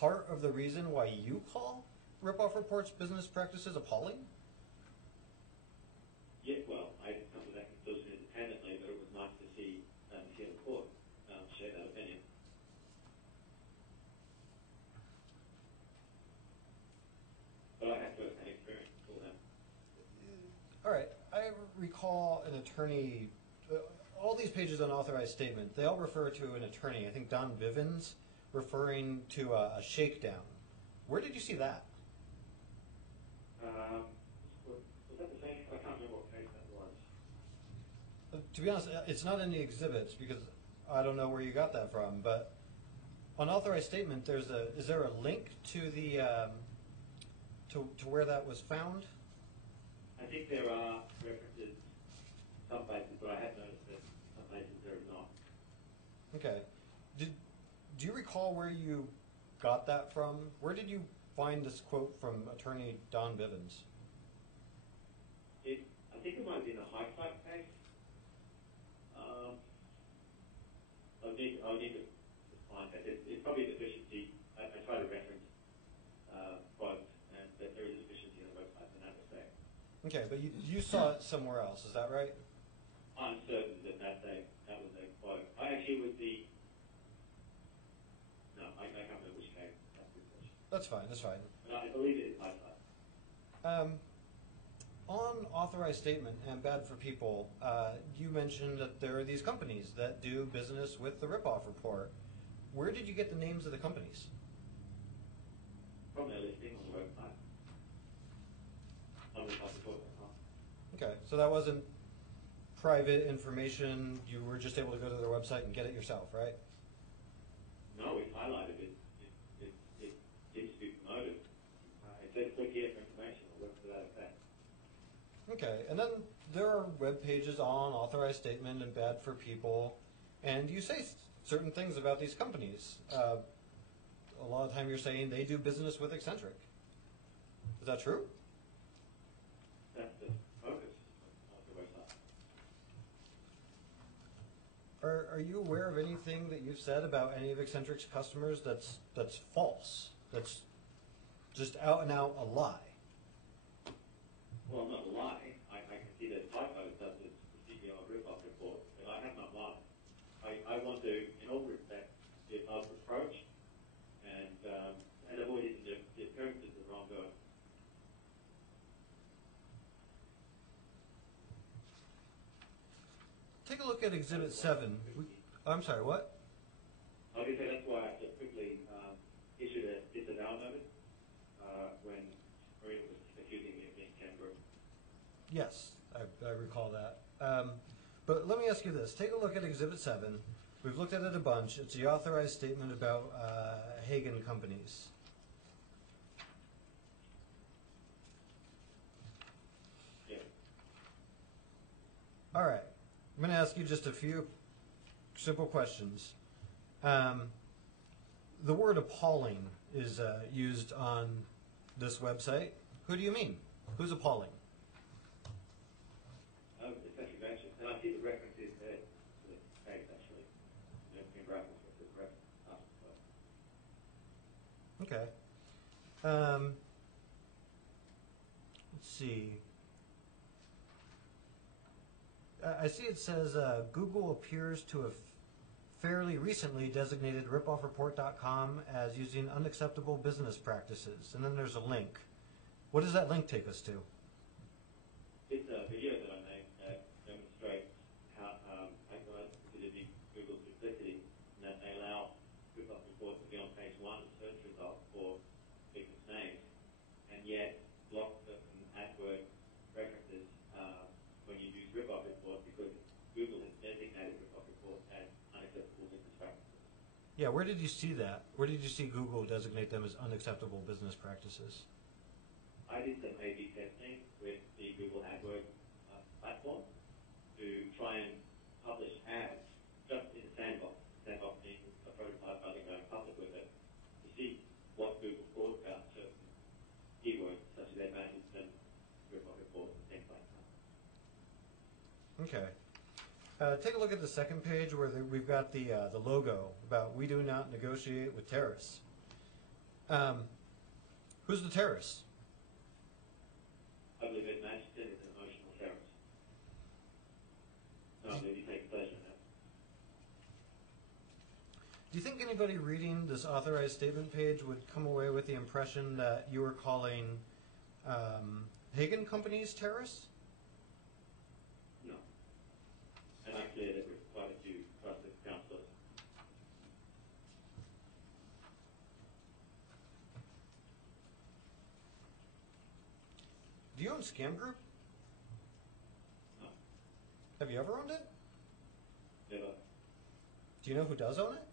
part of the reason why you call Ripoffreport's business practices appalling? Yeah, well, I didn't come to that conclusion independently, but it was nice to see the court share that opinion. But I had first-hand experience before that. All right. I recall an attorney, all these pages on authorized statement, they all refer to an attorney, I think Don Bivens, referring to a shakedown. Where did you see that? Was that the same? I can't remember what case that was. To be honest, it's not in the exhibits because I don't know where you got that from, but on authorized statement, is there a link to the to where that was found? I think there are references some places, but I have noticed that some places there is not. Okay. Do you recall where you got that from? Where did you find this quote from attorney Don Bivens? I think it might have been a high five case. I'll need to find that. It's probably a deficiency. I try to reference quotes, and that there is a deficiency on the website in that respect. Okay, but you saw it somewhere else, is that right? I'm certain that that was a quote. I actually was I can't remember which case. That's a good question. That's fine, that's fine. But I believe it is high five. On authorized statement and bad for people, you mentioned that there are these companies that do business with the Ripoffreport. Where did you get the names of the companies? From their listing on the website. On Ripoffreport.com. Okay, so that wasn't private information. You were just able to go to their website and get it yourself, right? No, we highlighted it. It needs to be promoted. It says click here for information or work to that effect. Okay, and then there are web pages on authorized statement and bad for people, and you say certain things about these companies. A lot of the time you're saying they do business with eccentric. Is that true? That's the focus of the website. Are you aware of anything that you've said about any of Eccentric's customers that's false? That's just out and out a lie? Well, not a lie. I can see there's typos such as the CEO of Ripoffreport, but I have not lied. I want to, in all respects, be above reproach and avoid the appearances of wrongdoing. Take a look at Exhibit 7. I'm sorry, what? I was going to say that's why I just quickly issued a disavow notice when Marina was accusing me of being kangaroo. Yes, I recall that. But let me ask you this. Take a look at Exhibit 7. We've looked at it a bunch. It's the authorized statement about Hagen companies. Yeah. All right. I'm going to ask you just a few simple questions. The word appalling is used on this website. Who do you mean? Who's appalling? It's actually mentioned, and I see the references there to the case actually. Let's see. I see it says Google appears to have fairly recently designated ripoffreport.com as using unacceptable business practices. And then there's a link. What does that link take us to? It's a video that I made that demonstrates how I consider Google's duplicity, and that they allow Ripoffreport to be on page 1 of the search result for business names, and yet block certain AdWord references when you use Ripoffreport because Google has designated Ripoffreport as unacceptable business practices. Yeah, where did you see that? Where did you see Google designate them as unacceptable business practices? I did some A/B testing with the Google AdWords platform to try and publish ads just in the sandbox. Sandbox being a prototype rather than going public with it, to see what Google thought about certain keywords such as advantage and Ripoffreport and things like that. Okay. Take a look at the second page where we've got the logo about "We do not negotiate with terrorists." Who's the terrorist? I believe Ed Masterson is an emotional terrorist. No, I believe he takes pleasure in that. Do you think anybody reading this authorized statement page would come away with the impression that you were calling Hagen companies terrorists? No. And I'm clear that we're quite a few trusted counsellors. Do you own Scam Group? No. Have you ever owned it? Never. Do you know who does own it?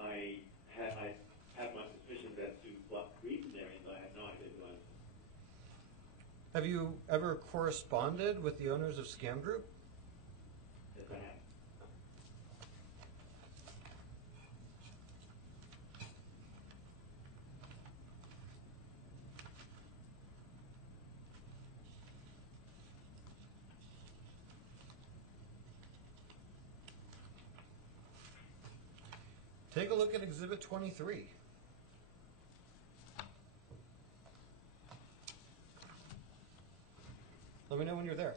I have my suspicions as to what reason they're in, but I have no idea who owns them. Have you ever corresponded with the owners of Scam Group? Yes, I have. Take a look at Exhibit 23. Let me know when you're there.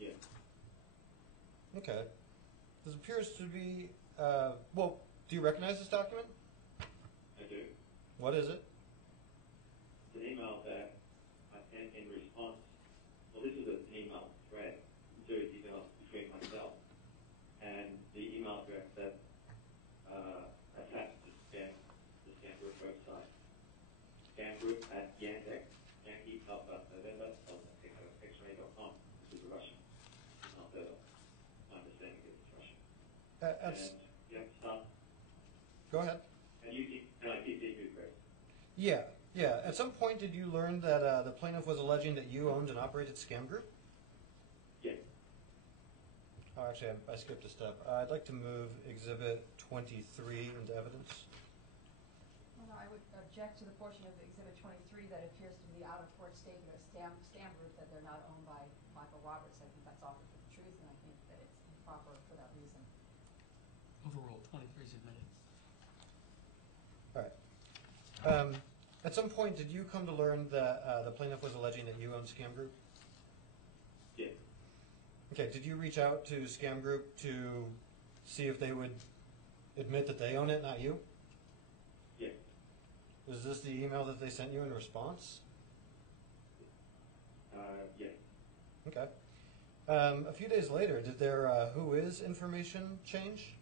Yeah. Okay. This appears to be, well, do you recognize this document? I do. What is it? It's an email that I sent in response. Well, this is an email thread, a series of emails between myself and the email address that attached to the Scam Group website. Scam Group at Yandex, Yankee Alpha November, X-ray.com. This is a Russian email server. My understanding is it's Russian. And you have to start. Go ahead. And you think, and I did you correct. Yeah. At some point, did you learn that the plaintiff was alleging that you owned and operated Scam Group? Yes. Oh, actually, I skipped a step. I'd like to move Exhibit 23 into evidence. Well, no, I would object to the portion of Exhibit 23 that appears to be the out-of-court statement of Scam Group that they're not owned by Michael Roberts. I think that's offered for the truth, and I think that it's improper for that reason. Overruled, 23 is admitted. All right. At some point, did you come to learn that the plaintiff was alleging that you owned Scam Group? Yes. Okay, did you reach out to Scam Group to see if they would admit that they own it, not you? Yes. Was this the email that they sent you in response? Yes. Okay. A few days later, did their who is information change?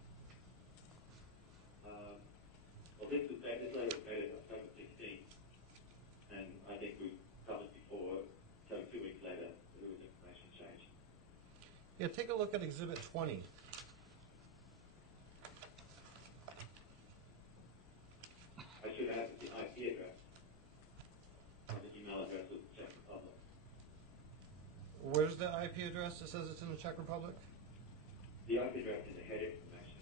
Well, this letter was dated October 16th, and I think we covered before, so 2 weeks later, there was information change. Yeah, take a look at Exhibit 20. I should have the IP address. The email address was the Czech Republic. Where's the IP address that says it's in the Czech Republic? The IP address in the header information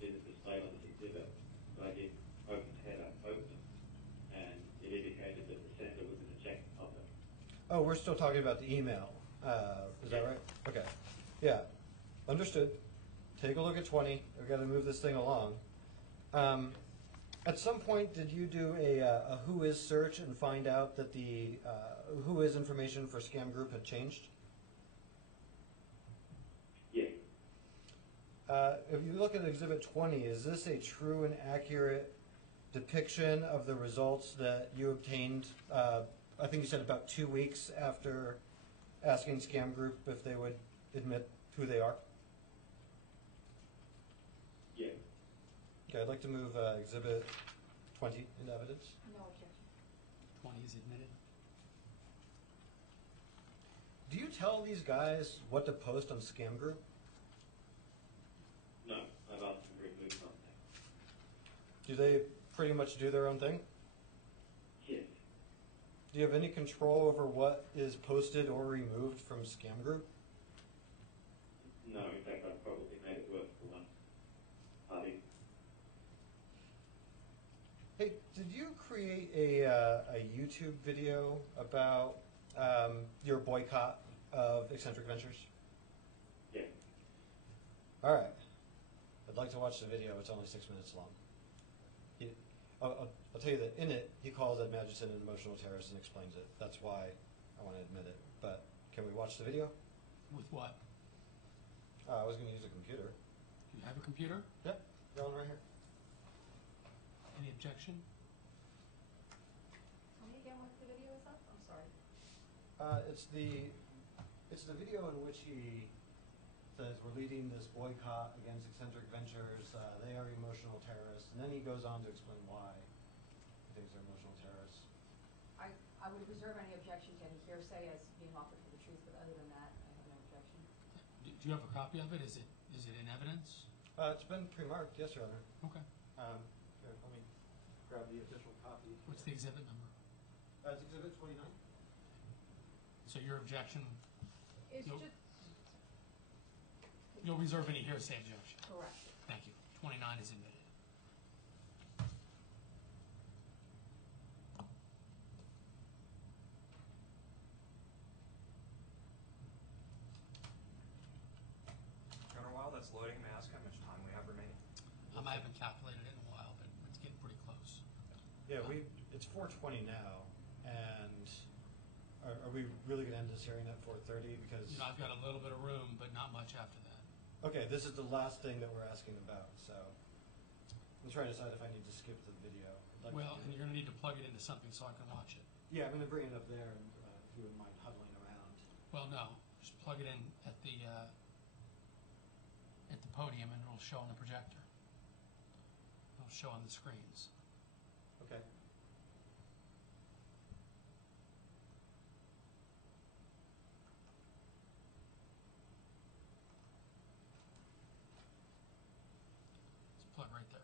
isn't displayed on this exhibit, but I did open the header, and it indicated that the sender was in the Czech Republic. Oh, we're still talking about the email. Is that right? Okay. Yeah, understood. Take a look at 20. We've got to move this thing along. At some point, did you do a who is search and find out that the who is information for Scam Group had changed? Yes. If you look at Exhibit 20, is this a true and accurate depiction of the results that you obtained, I think you said about 2 weeks after asking Scam Group if they would admit who they are? Yes. Okay, I'd like to move Exhibit 20 into evidence. No objection. 20 is admitted. Do you tell these guys what to post on Scam Group? No, I've asked them to remove something. Do they pretty much do their own thing? Yes. Do you have any control over what is posted or removed from Scam Group? No, in fact, I've probably made it work for one party. Hey, did you create a YouTube video about your boycott of Eccentric Ventures? Yes. All right. I'd like to watch the video. It's only 6 minutes long. I'll tell you that in it, he calls Ed Magidson an emotional terrorist and explains it. That's why I want to admit it. But can we watch the video? With what? I was going to use a computer. Do you have a computer? Yep, got one right here. Any objection? Tell me again what the video is of? I'm sorry. It's the video in which he says we're leading this boycott against Eccentric Ventures. They are emotional terrorists, and then he goes on to explain why he thinks they're emotional terrorists. I would reserve any objection to any hearsay as being offered for the truth, but other than that, I have no objection. Do you have a copy of it? Is it in evidence? It's been pre-marked, yes, Your Honor. Okay. Here, let me grab the official copy. What's the exhibit number? It's Exhibit 29. So your objection, It's Nope. just, you'll reserve any hearsay objection. Correct. Thank you. 29 is admitted. Your Honor, while that's loading, may I ask how much time we have remaining? I haven't calculated it in a while, but it's getting pretty close. Yeah, it's 4:20 now, and are we really going to end this hearing at 4:30? Because You know, I've got a little bit of room, but not much after that. okay, this is the last thing that we're asking about, so I'm trying to decide if I need to skip the video. I'd like Well, to and you're going to need to plug it into something so I can watch it. yeah, I'm going to bring it up there, and if you wouldn't mind huddling around. Well, no, just plug it in at the podium and it'll show on the projector. It'll show on the screens. Okay. It's plug right there.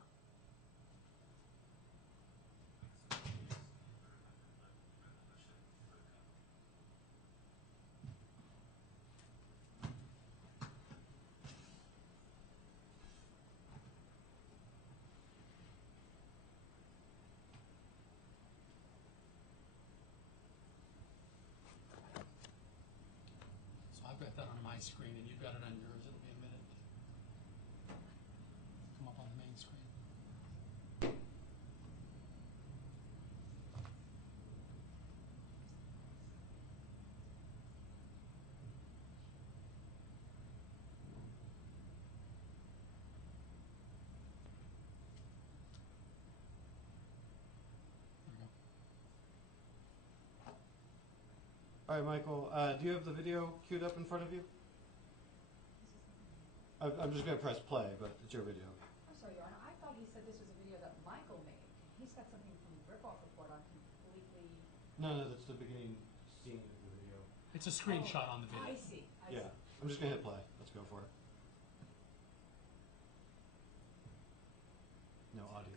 So I've got that on my screen and you've got it on yours. It'll be a minute. Come up on the main screen. There we go. All right, Michael, do you have the video queued up in front of you? I'm just going to press play, but it's your video. I'm sorry, Your Honor, I thought he said this was a video that Michael made. He's got something from the Ripoffreport on completely... No, that's the beginning scene of the video. It's a screenshot on the I video. see, I Yeah, see. I'm just going to hit play. Let's go for it. No audio.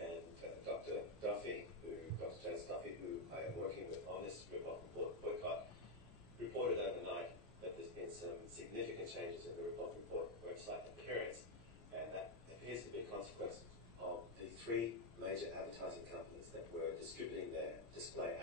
And Dr. Duffy, Dr. James Duffy, who I am working with on this Ripoffreport boycott, reported overnight that there's been some significant changes in the Ripoffreport website appearance, and that appears to be a consequence of the three major advertising companies that were distributing their display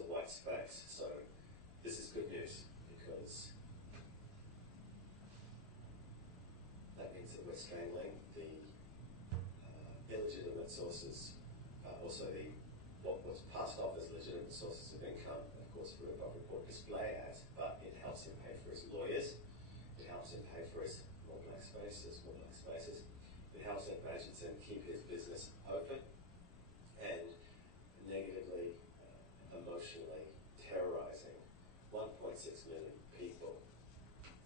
of white space. So this is good news because that means that we're strangling the illegitimate sources, also what's passed off as legitimate sources of income, of course, for Ripoffreport display ads, but it helps him pay for his lawyers, it helps him pay for his more black spaces, it helps Ed Magidson keep his business open, and negatively, emotionally terrorizing 1.6 million people.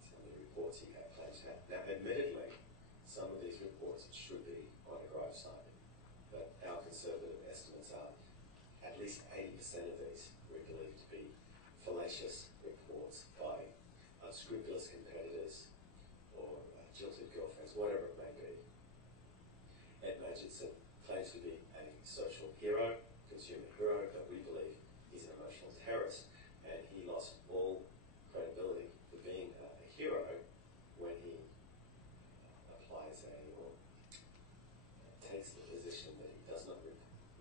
Some of the reports he had claims to have. Now, admittedly, some of these reports should be on a gravesite, but our conservative estimates are at least 80% of these we believe to be fallacious reports by unscrupulous competitors or jilted girlfriends, whatever it may be. Ed Magidson claims to be a social hero, consumer hero, but we believe he's an emotional terrorist, and he lost all credibility for being a hero when he applies or takes the position that he does not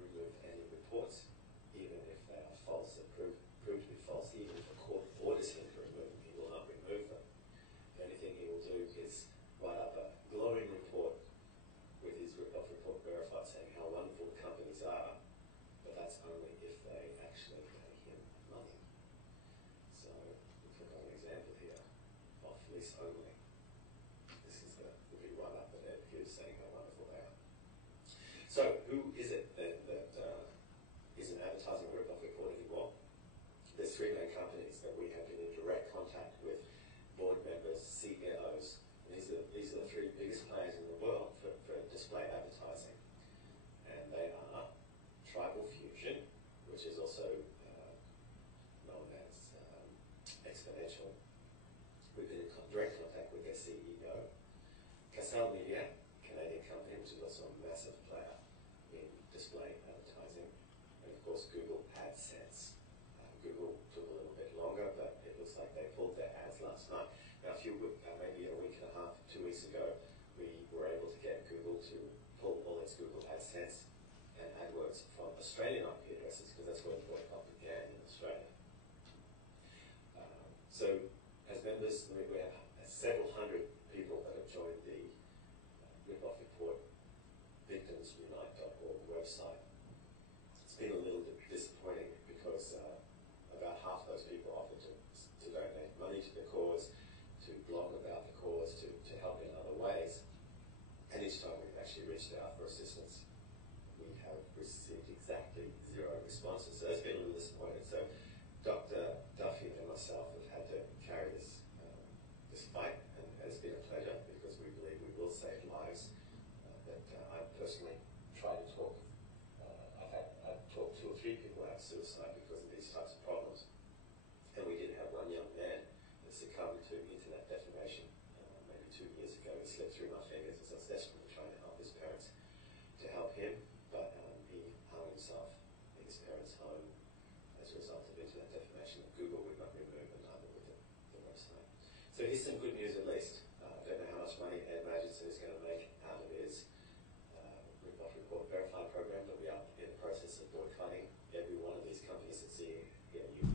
remove any reports, even if they are false, or prove to be false. Even if a court orders him to remove them, he will not remove them. The only thing he will do is write up a glowing report with his Ripoffreport verified saying how wonderful the companies are, but that's only if they actually pay him money. So we click on an example here, off lease only. This is the big write-up of Ed Hughes saying how wonderful they are. So who is it then that isn't advertising Ripoffreport anymore? There's three main companies that we have been in direct contact with, board members, CEOs. These are the three biggest players in the world for display advertising. And they are Tribal Fusion, which is also known as Exponential. We've been in direct contact with their CEO. Cassell Media, Canadian company, which is also a massive player in display advertising. And of course, Google AdSense. Google took a little bit longer, but it looks like they pulled their ads last night. Now, maybe a week and a half, 2 weeks ago, we were able to get Google to pull all its Google AdSense and AdWords from Australian IP addresses, because that's where the boycott began in Australia. So, as members, we have several hundred people that have joined the Ripoffreport victimsunite.org website. It's been a little bit disappointing because about half those people offered to donate money to the cause, to blog about the cause, to help in other ways. And each time we've actually reached out for assistance, we have received exactly 0 responses. So that's been a little disappointing. So Dr. Duffy and myself have had to carry this fight, and it's been a pleasure because we believe we will save lives. I've personally tried to talk. I've talked 2 or 3 people out of suicide because of these types of problems. And we did have one young man that succumbed to internet defamation maybe 2 years ago. It slipped through my fingers as I was desperately trying to help his parents, to help him, but he harmed himself in his parents' home as a result of internet defamation that Google would not remove, and neither would the website. So here's some good news at least. I don't know how much money Ed Magidson is going to make out of his Ripoffreport verified program, but we are in the process of boycotting every one of these companies that see. If you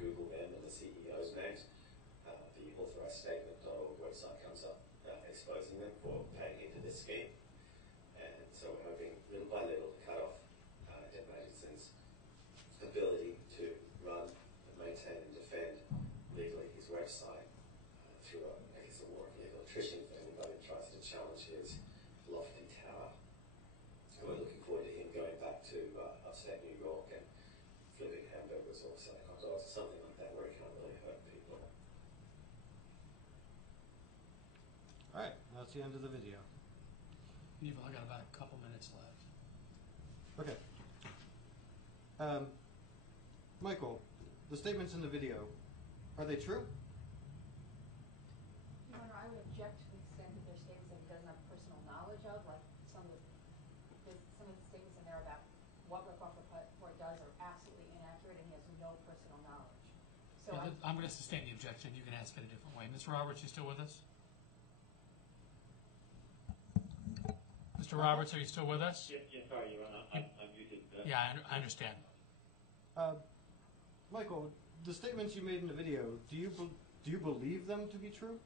Google them and the CEO's names, the authorizedstatement.org website comes up exposing them for paying into this scheme. And so we're hoping little by little to cut off Ed Magidson's ability to run, maintain and defend legally his website through a war of legal attrition for anybody that tries to challenge his lofty tower. And we're looking forward to him going back to upstate New York and flipping hamburgers or selling hot dogs or something like that, where he can't really hurt people. All right, that's the end of the video. You've only got about a couple minutes left. Okay. Michael, the statements in the video, are they true? Your Honor, I would object to the extent that there's statements that he doesn't have personal knowledge of, like some of the statements in there about what Ripoffreport does are absolutely inaccurate, and he has no personal knowledge. So I'm going to sustain the objection. You can ask it a different way. Mr. Roberts, you still with us? Mr. Roberts, are you still with us? Yes, sorry, Your Honor. I'm muted. Yeah, I understand. Michael, the statements you made in the video, do you believe them to be true?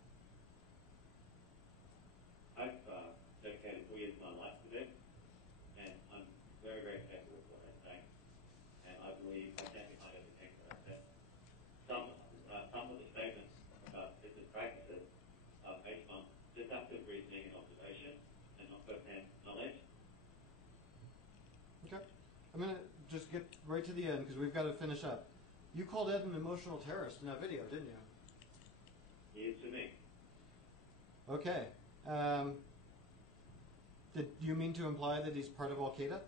I've dedicated 4 years of my life to this, and I'm very, very careful with what I say. And I believe I stand behind everything that I said. Some of the statements about business practices are based on deductive reasoning and observation, and not first-hand knowledge. Okay. I'm going to just get right to the end because we've got to finish up. You called Ed an emotional terrorist in that video, didn't you? He is to me. Okay. Did you mean to imply that he's part of Al-Qaeda?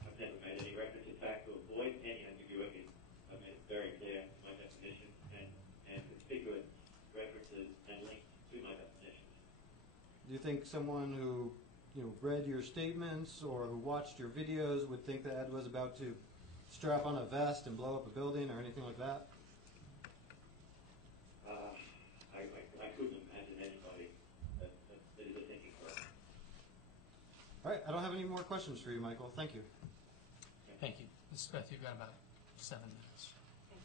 I've never made any reference. In fact, to avoid any ambiguity, I've made it very clear in my definition and conspicuous references and links to my definitions. Do you think someone who read your statements or who watched your videos would think that Ed was about to strap on a vest and blow up a building or anything like that? I couldn't imagine anybody that is a thinking person. All right, I don't have any more questions for you, Michael. Thank you. Thank you. Ms. Smith, you've got about 7 minutes. Thank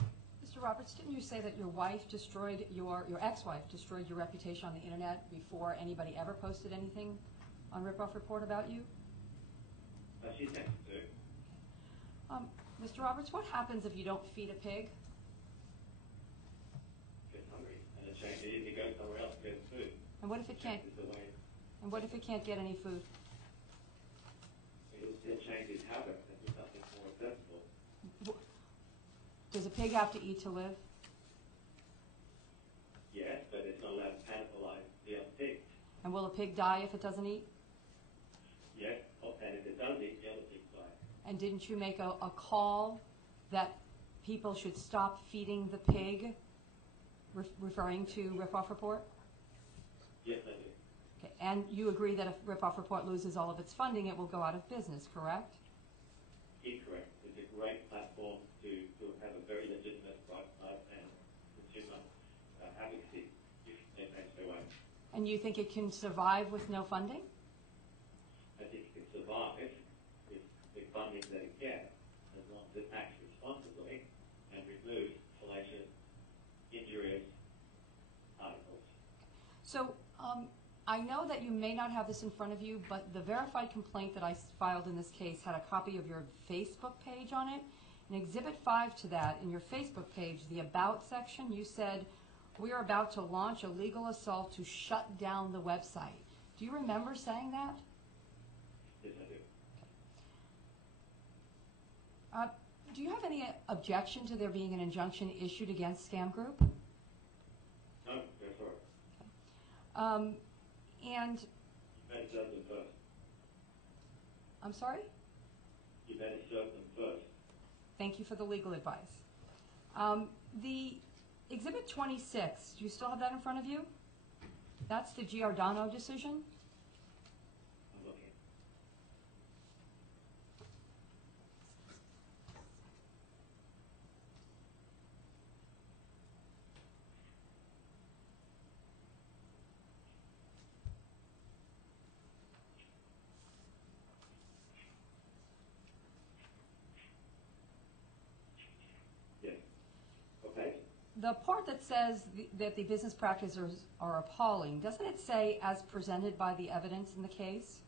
you. Mr. Roberts, didn't you say that your wife destroyed your ex-wife destroyed your reputation on the internet before anybody ever posted anything on Ripoffreport about you? She tends to. Mr. Roberts, what happens if you don't feed a pig? Gets hungry, and it goes somewhere else to get food. And what if it can't? Changes the way And what if it can't get any food? it'll still change its habits and do something more accessible. Does a pig have to eat to live? Yes, but it's not allowed to cannibalize the other pigs. And will a pig die if it doesn't eat? Yes, and if it does eat, the other pigs die. And didn't you make a call that people should stop feeding the pig, referring to Ripoffreport? Yes, I do. Okay. And you agree that if Ripoffreport loses all of its funding, it will go out of business, correct? Incorrect. It's a great platform to have a very legitimate right and consumer advocacy if they change their ways. And you think it can survive with no funding? I think it can survive with the funding that it gets as long as it acts responsibly and removes fallacious, injurious articles. So I know that you may not have this in front of you, but the verified complaint that I filed in this case had a copy of your Facebook page on it. In Exhibit 5 to that, in your Facebook page, the About section, you said, "We are about to launch a legal assault to shut down the website." Do you remember saying that? Yes, I do. Do you have any objection to there being an injunction issued against Scam Group? No, go for it. And You better serve them first. I'm sorry? You better serve them first. Thank you for the legal advice. The Exhibit 26, do you still have that in front of you? That's the Giordano decision. I'm looking. Yes. Okay. The part that says that the business practices are appalling, doesn't it say as presented by the evidence in the case?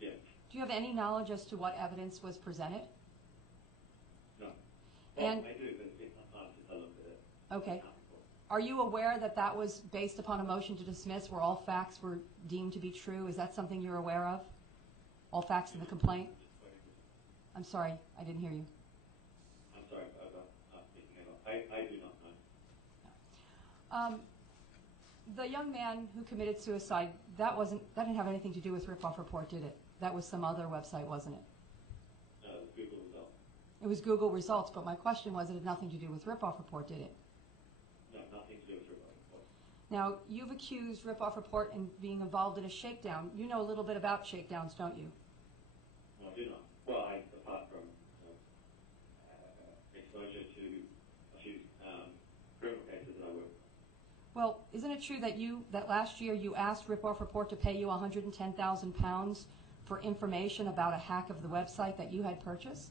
Yes. Do you have any knowledge as to what evidence was presented? No. Well, And- I do, but it's been some time since I looked at it. Okay. Are you aware that that was based upon a motion to dismiss where all facts were deemed to be true? Is that something you're aware of? All facts in the complaint? I'm sorry, I didn't hear you. I'm sorry, I'm not speaking at all. I do not know. The young man who committed suicide, that didn't have anything to do with Ripoffreport, did it? That was some other website, wasn't it? No, it was Google results. It was Google results, but my question was, it had nothing to do with Ripoffreport, did it? No, nothing to do with Ripoffreport. Now, you've accused Ripoffreport in being involved in a shakedown. You know a little bit about shakedowns, don't you? No, I do not. Well, apart from exposure to a few criminal cases that I work with. Well, isn't it true that last year you asked Ripoffreport to pay you £110,000 for information about a hack of the website that you had purchased?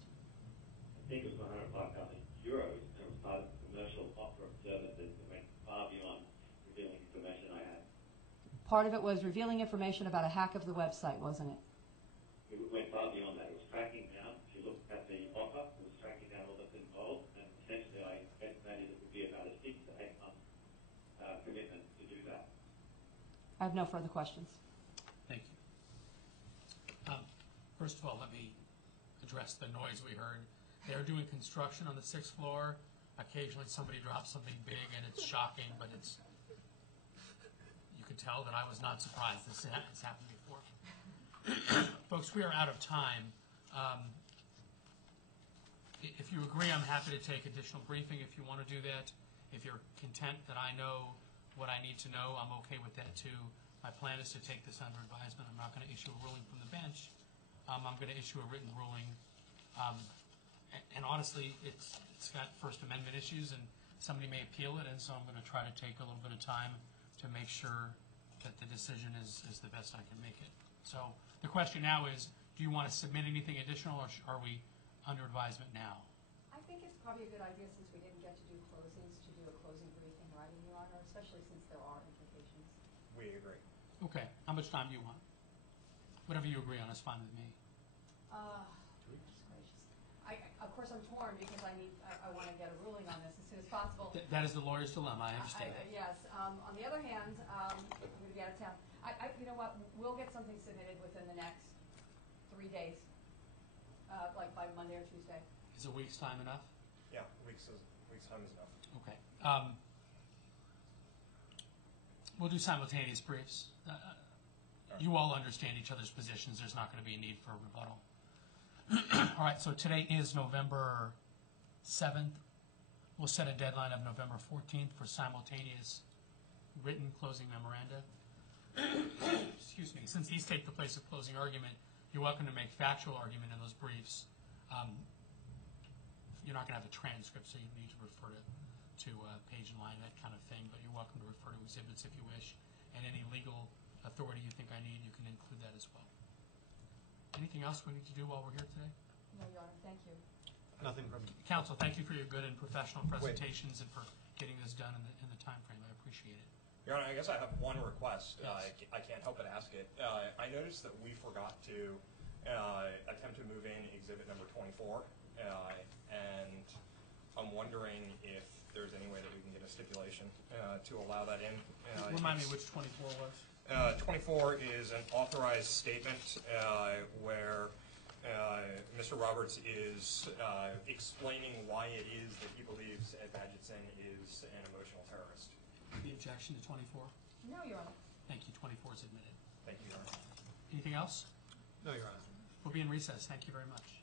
I think it was 105,000 euros, and it was part of the commercial offer of services that went far beyond revealing information I had. Part of it was revealing information about a hack of the website, wasn't it? It went far beyond that. It was tracking down. If you look at the offer, it was tracking down all that's involved, and essentially I estimated it would be about a 6 to 8 month commitment to do that. I have no further questions. Thank you. First of all, let me address the noise we heard. They're doing construction on the 6th floor. Occasionally somebody drops something big and it's shocking, but it's, you could tell that I was not surprised. This has happened before. Folks, we are out of time. If you agree, I'm happy to take additional briefing if you want to do that. If you're content that I know what I need to know, I'm okay with that too. My plan is to take this under advisement. I'm not going to issue a ruling from the bench. I'm going to issue a written ruling. And honestly, it's got First Amendment issues, and somebody may appeal it, and so I'm going to try to take a little bit of time to make sure that the decision is the best I can make it. So the question now is, do you want to submit anything additional, or are we under advisement now? I think it's probably a good idea, since we didn't get to do closings, to do a closing brief in writing, Your Honor, especially since there are implications. We agree. Okay. How much time do you want? Whatever you agree on is fine with me. Goodness gracious. Of course, I'm torn because I want to get a ruling on this as soon as possible. That is the lawyer's dilemma. I understand. Yes. On the other hand, I'm going to be out of town. You know what? We'll get something submitted within the next 3 days, like by Monday or Tuesday. Is a week's time enough? Yeah, a week's time is enough. Okay. We'll do simultaneous briefs. You all understand each other's positions. There's not going to be a need for a rebuttal. All right, so today is November 7th. We'll set a deadline of November 14th for simultaneous written closing memoranda. Excuse me. Since these take the place of closing argument, you're welcome to make factual argument in those briefs. You're not going to have a transcript, so you need to refer to page and line, that kind of thing, but you're welcome to refer to exhibits if you wish, and any legal authority you think I need, you can include that as well. Anything else we need to do while we're here today? No, Your Honor. Thank you. Nothing from Counsel, thank you for your good and professional presentations and for getting this done in the time frame. I appreciate it. Your Honor, I guess I have one request. Yes. I can't help but ask it. I noticed that we forgot to attempt to move in exhibit number 24, and I'm wondering if there's any way that we can get a stipulation to allow that in. Remind me which 24 was. 24 is an authorized statement where Mr. Roberts is explaining why it is that he believes Ed Badgetson is an emotional terrorist. The objection to 24? No, Your Honor. Thank you. 24 is admitted. Thank you, Your Honor. Anything else? No, Your Honor. We'll be in recess. Thank you very much.